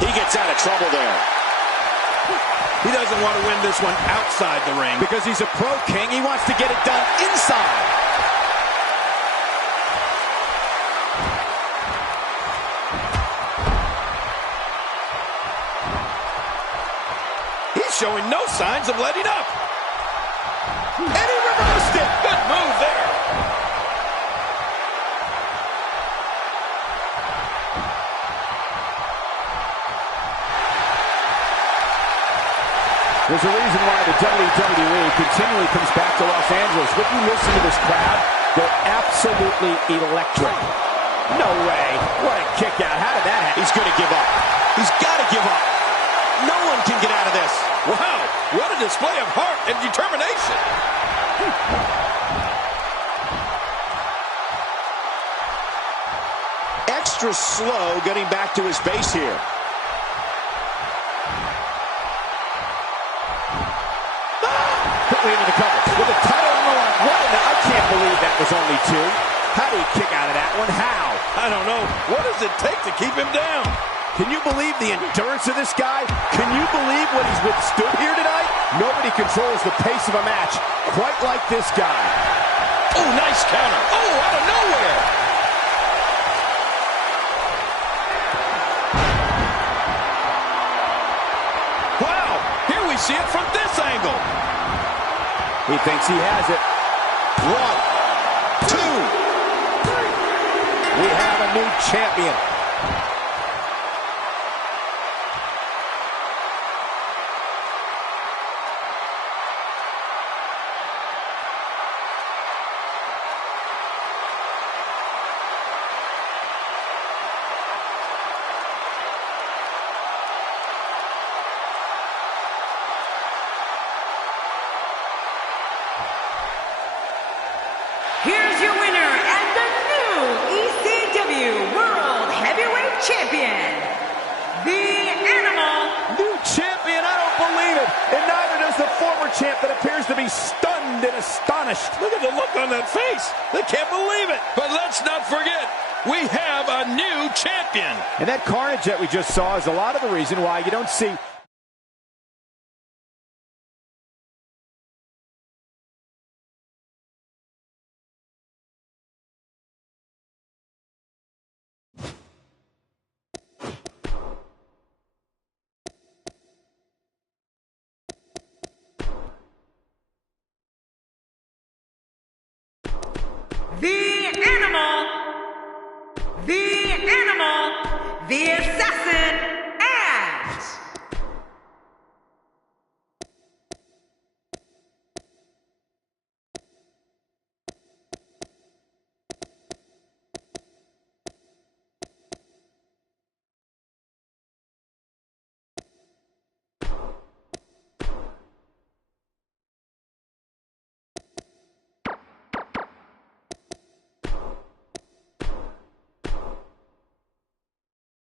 He gets out of trouble there. He doesn't want to win this one outside the ring. Because he's a pro king, he wants to get it done inside. He's showing no signs of letting up. And he reversed it. Good move there. There's a reason why the WWE continually comes back to Los Angeles. When you listen to this crowd, they're absolutely electric. No way. What a kick out. How did that happen? He's going to give up. He's got to give up. No one can get out of this. Wow, what a display of heart and determination. Extra slow getting back to his base here. Quickly into the cover. With the title on the line. I can't believe that was only two. How do you kick out of that one? How? I don't know. What does it take to keep him down? Can you believe the endurance of this guy? Can you believe what he's withstood here tonight? Nobody controls the pace of a match quite like this guy. Oh, nice counter. Oh, out of nowhere. Wow, here we see it from this angle. He thinks he has it. 1, 2. We have a new champion. Here's your winner and the new ECW World Heavyweight Champion, the Animal. New champion, I don't believe it. And neither does the former champ that appears to be stunned and astonished. Look at the look on that face. They can't believe it. But let's not forget, we have a new champion. And that carnage that we just saw is a lot of the reason why you don't see the Animal, the Assassin, and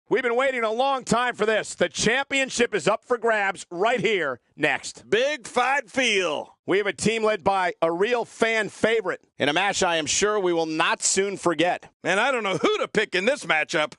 We've been waiting a long time for this. The championship is up for grabs right here next. Big fight feel. We have a team led by a real fan favorite in a match I am sure we will not soon forget. And I don't know who to pick in this matchup.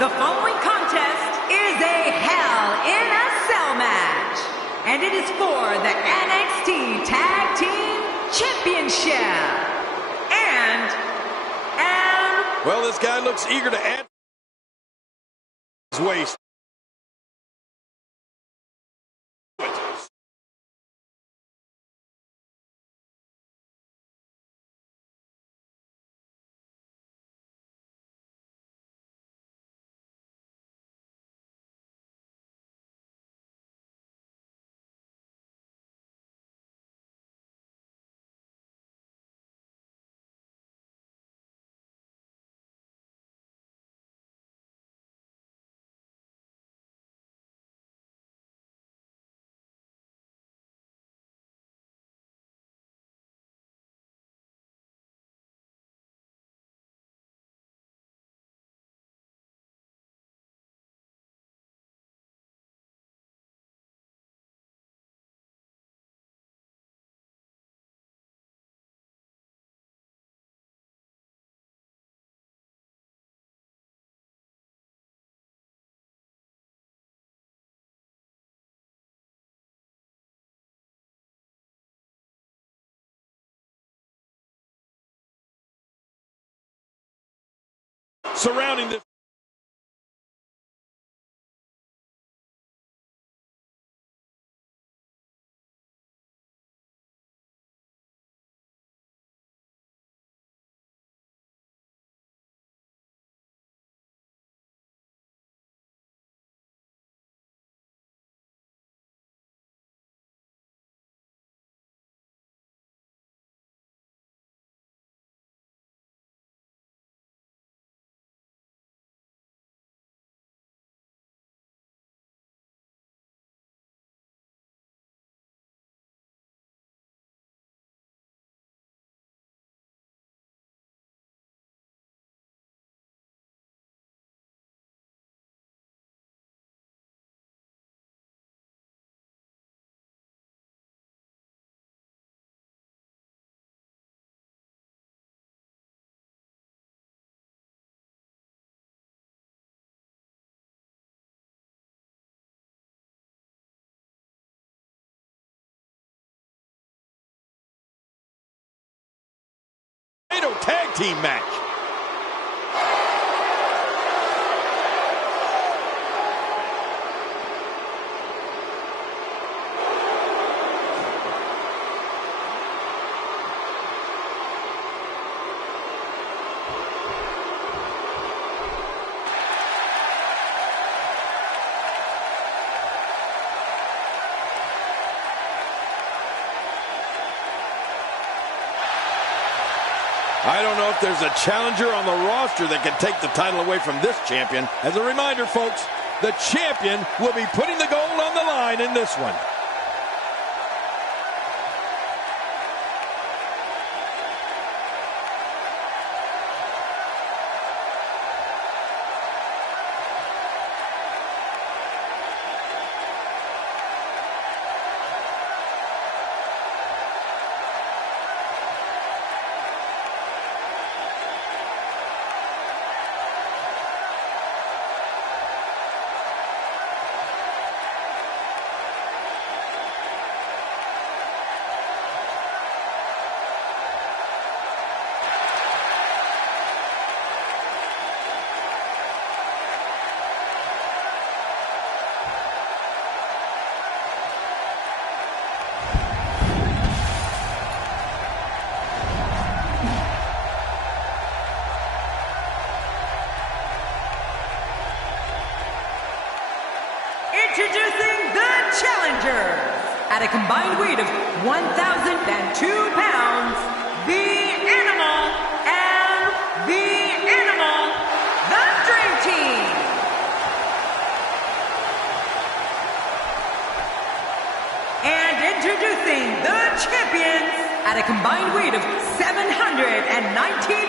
the following contest is a Hell in a Cell match, and it is for the NXT Tag Team Championship. And Well, this guy looks eager to add his waist. Surrounding this tornado tag team match. I don't know if there's a challenger on the roster that can take the title away from this champion. As a reminder, folks, the champion will be putting the gold on the line in this one. Introducing the challengers. At a combined weight of 1,002 pounds, the Animal and the Animal, the Dream Team. And introducing the champions. At a combined weight of 719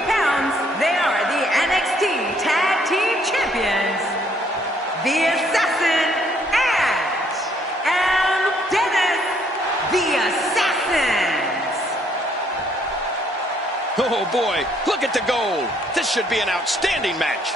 pounds, they are the NXT Tag Team Champions, the Assassin the Assassins. Oh boy, look at the gold. This should be an outstanding match.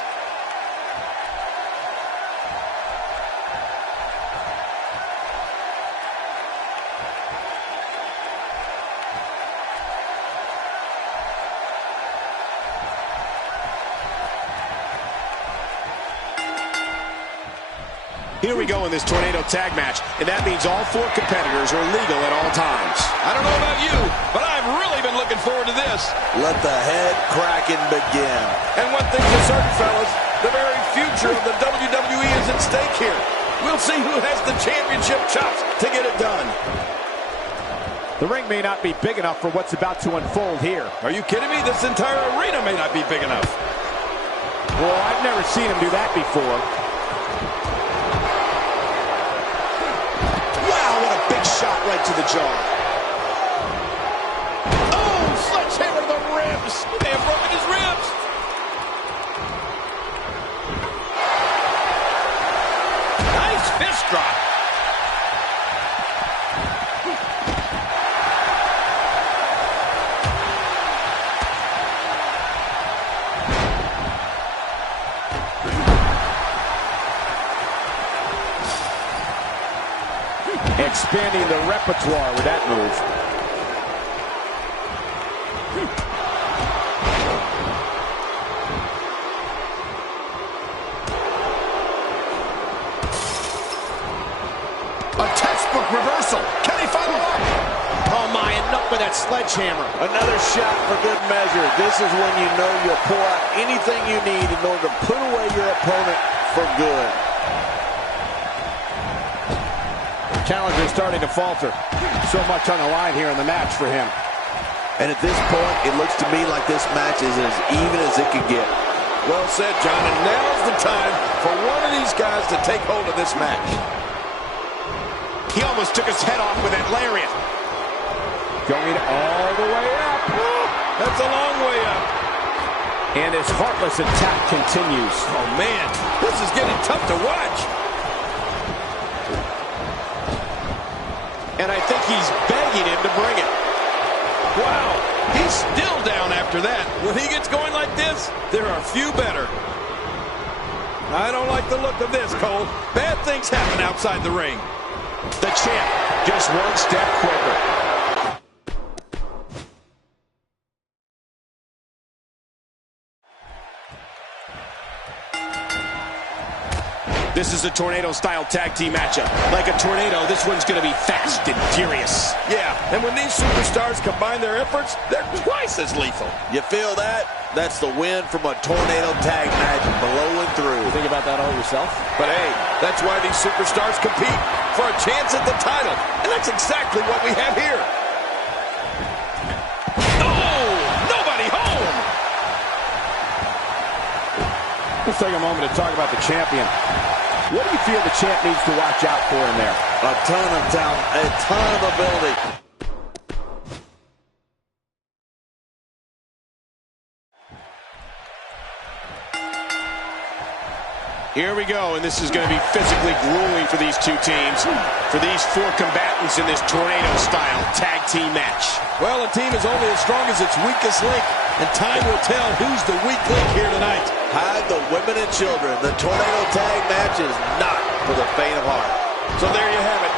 Here we go in this tornado tag match, and that means all four competitors are legal at all times. I don't know about you, but I've really been looking forward to this. Let the head cracking begin. And one thing's for certain, fellas, the very future of the WWE is at stake here. We'll see who has the championship chops to get it done. The ring may not be big enough for what's about to unfold here. Are you kidding me? This entire arena may not be big enough. Well, I've never seen him do that before. Shot right to the jaw. Oh, sledgehammer to the ribs. They have broken his ribs. Nice fist drop. Expanding the repertoire with that move. A textbook reversal. Can he follow up? Oh my, enough with that sledgehammer. Another shot for good measure. This is when you know you'll pull out anything you need in order to put away your opponent for good. Challenger starting to falter. So much on the line here in the match for him. And at this point, it looks to me like this match is as even as it could get. Well said, John, and now's the time for one of these guys to take hold of this match. He almost took his head off with that lariat. Going all the way up. That's a long way up. And his heartless attack continues. Oh, man, this is getting tough to watch. And I think he's begging him to bring it. Wow, he's still down after that. When he gets going like this, there are few better. I don't like the look of this, Cole. Bad things happen outside the ring. The champ, just one step quicker. This is a tornado-style tag team matchup. Like a tornado, this one's going to be fast and furious. Yeah, and when these superstars combine their efforts, they're twice as lethal. You feel that? That's the win from a tornado tag match, blowing through. You think about that all yourself? But hey, that's why these superstars compete, for a chance at the title. And that's exactly what we have here. Oh, nobody home. Let's take a moment to talk about the champion. What do you feel the champ needs to watch out for in there? A ton of talent, a ton of ability. Here we go, and this is going to be physically grueling for these two teams, for these four combatants in this tornado-style tag team match. Well, a team is only as strong as its weakest link, and time will tell who's the weak link here tonight. Hide the women and children. The tornado tag match is not for the faint of heart. So there you have it.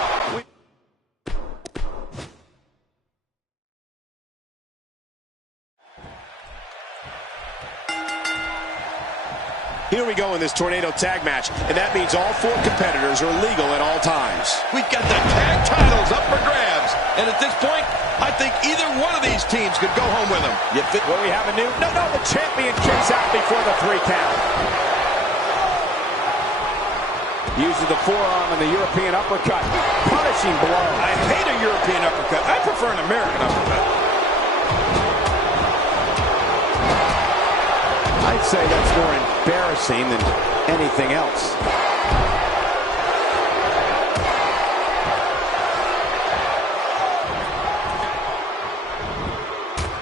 Here we go in this tornado tag match, and that means all four competitors are legal at all times. We've got the tag titles up for grabs, and at this point, I think either one of these teams could go home with them. Well, we have a new... No, the champion kicks out before the 3 count. Uses the forearm and the European uppercut. Punishing blow. I hate a European uppercut. I prefer an American uppercut. I'd say that's more embarrassing than anything else.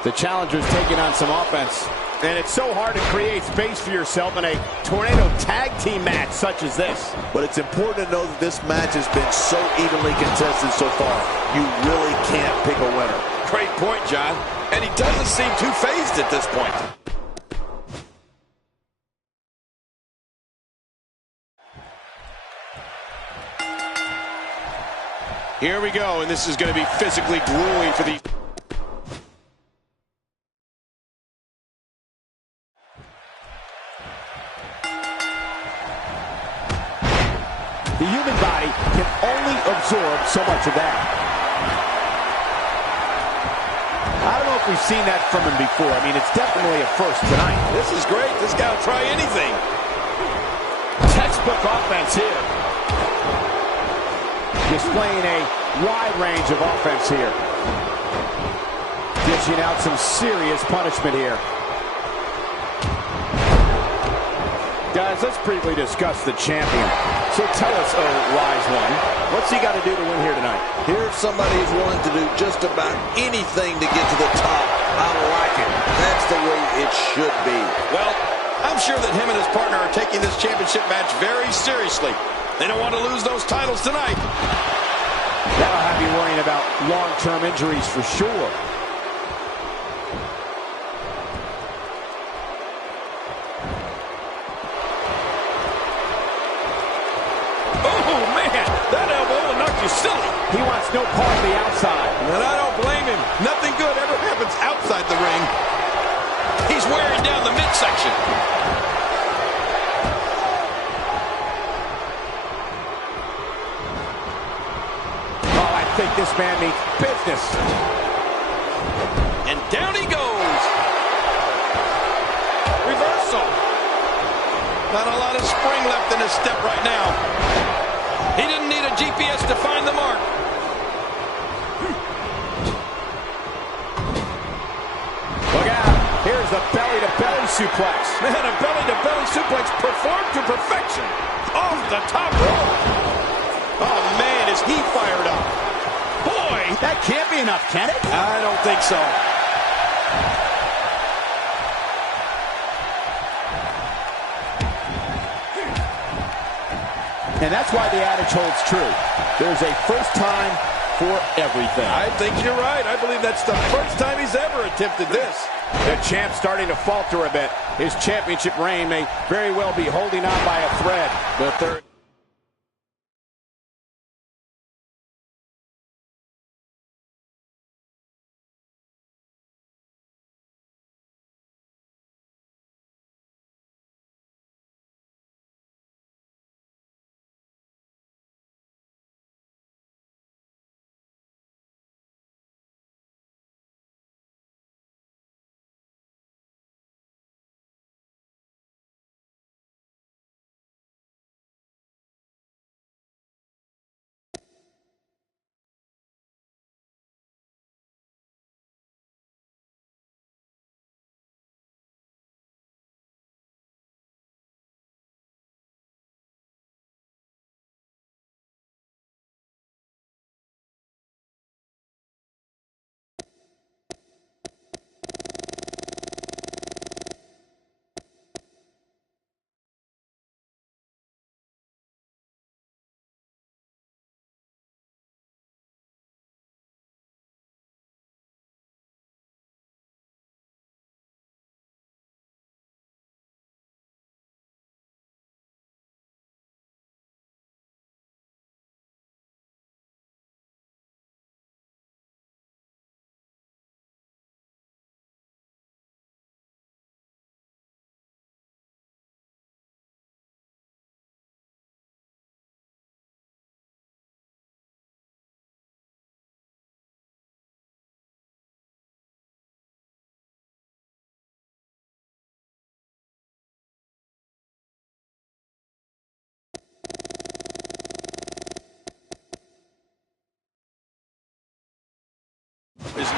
The challenger's taking on some offense. And it's so hard to create space for yourself in a tornado tag team match such as this. But it's important to know that this match has been so evenly contested so far. You really can't pick a winner. Great point, John. And he doesn't seem too phased at this point. Here we go, and this is going to be physically grueling for these. The human body can only absorb so much of that. I don't know if we've seen that from him before. I mean, it's definitely a first tonight. This is great. This guy will try anything. Textbook offense here. Displaying a wide range of offense here. Dishing out some serious punishment here. Guys, let's briefly discuss the champion. So tell us, oh, wise one, what's he got to do to win here tonight? Here's somebody who's willing to do just about anything to get to the top. I like it. That's the way it should be. Well, I'm sure that him and his partner are taking this championship match very seriously. They don't want to lose those titles tonight. That'll have you worrying about long-term injuries for sure. Oh, man, that elbow will knock you silly. He wants no part of the outside. And I don't blame him. Nothing good ever happens outside the ring. He's wearing down the midsection. I think this man means business. And down he goes. Reversal. Not a lot of spring left in his step right now. He didn't need a GPS to find the mark. Look out. Here's the belly-to-belly suplex. Man, a belly-to-belly suplex performed to perfection. Off the top rope. Oh, man, is he fired up. Boy, that can't be enough, can it? I don't think so. And that's why the adage holds true. There's a first time for everything. I think you're right. I believe that's the first time he's ever attempted this. The champ's starting to falter a bit. His championship reign may very well be holding on by a thread. The third.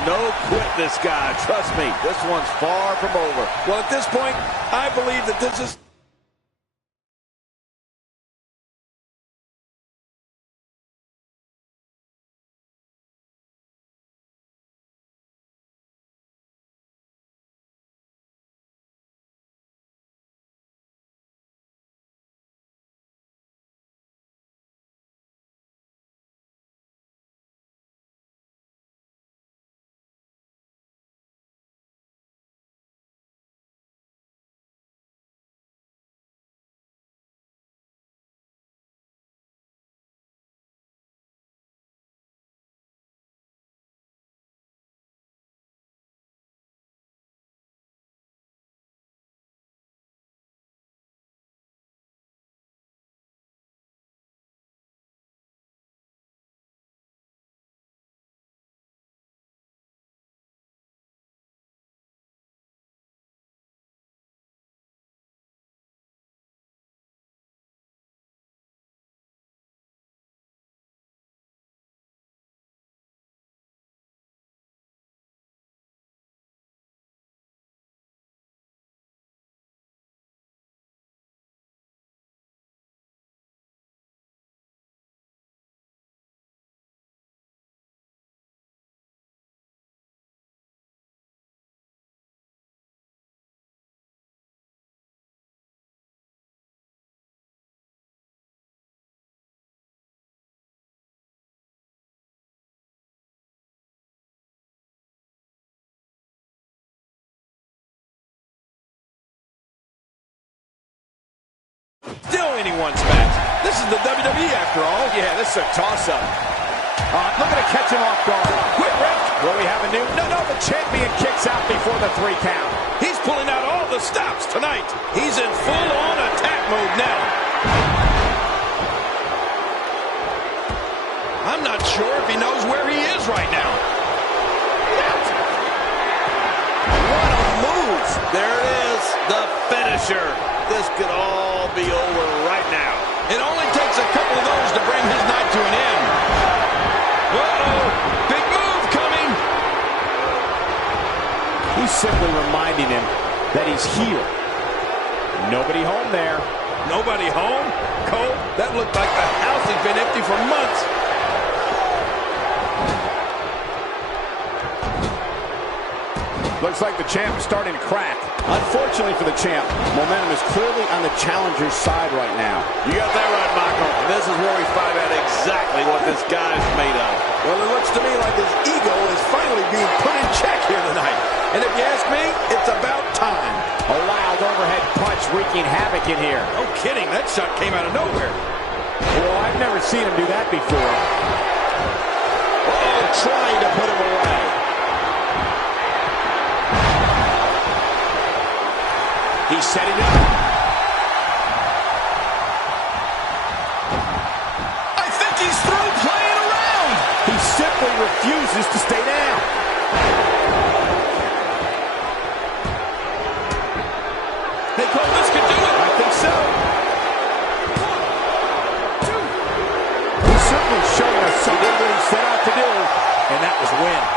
no quit this guy. Trust me, this one's far from over. Well, at this point, I believe that this is... Still anyone's match. This is the WWE after all. Yeah, this is a toss-up. Look at it catch him off guard. Quick, ref. Will we have a new? No, the champion kicks out before the 3 count. He's pulling out all the stops tonight. He's in full-on attack mode now. I'm not sure if he knows where he is right now. What a move. There it is, the finisher. This could all be over right now. It only takes a couple of those to bring his night to an end. Uh-oh, big move coming. He's simply reminding him that he's here. Nobody home there. Nobody home? Cole, that looked like the house has been empty for months. Looks like the champ is starting to crack. Unfortunately for the champ, momentum is clearly on the challenger's side right now. You got that right, Michael. This is where we find out exactly what this guy's made of. Well, it looks to me like his ego is finally being put in check here tonight. And if you ask me, it's about time. A wild overhead punch wreaking havoc in here. No kidding, that shot came out of nowhere. Well, I've never seen him do that before. Oh, trying to put him away. He's setting up. I think he's through playing around. He simply refuses to stay down. Hey, Cole, this could do it. I think so. He's certainly showing us something that he set out to do, and that was win.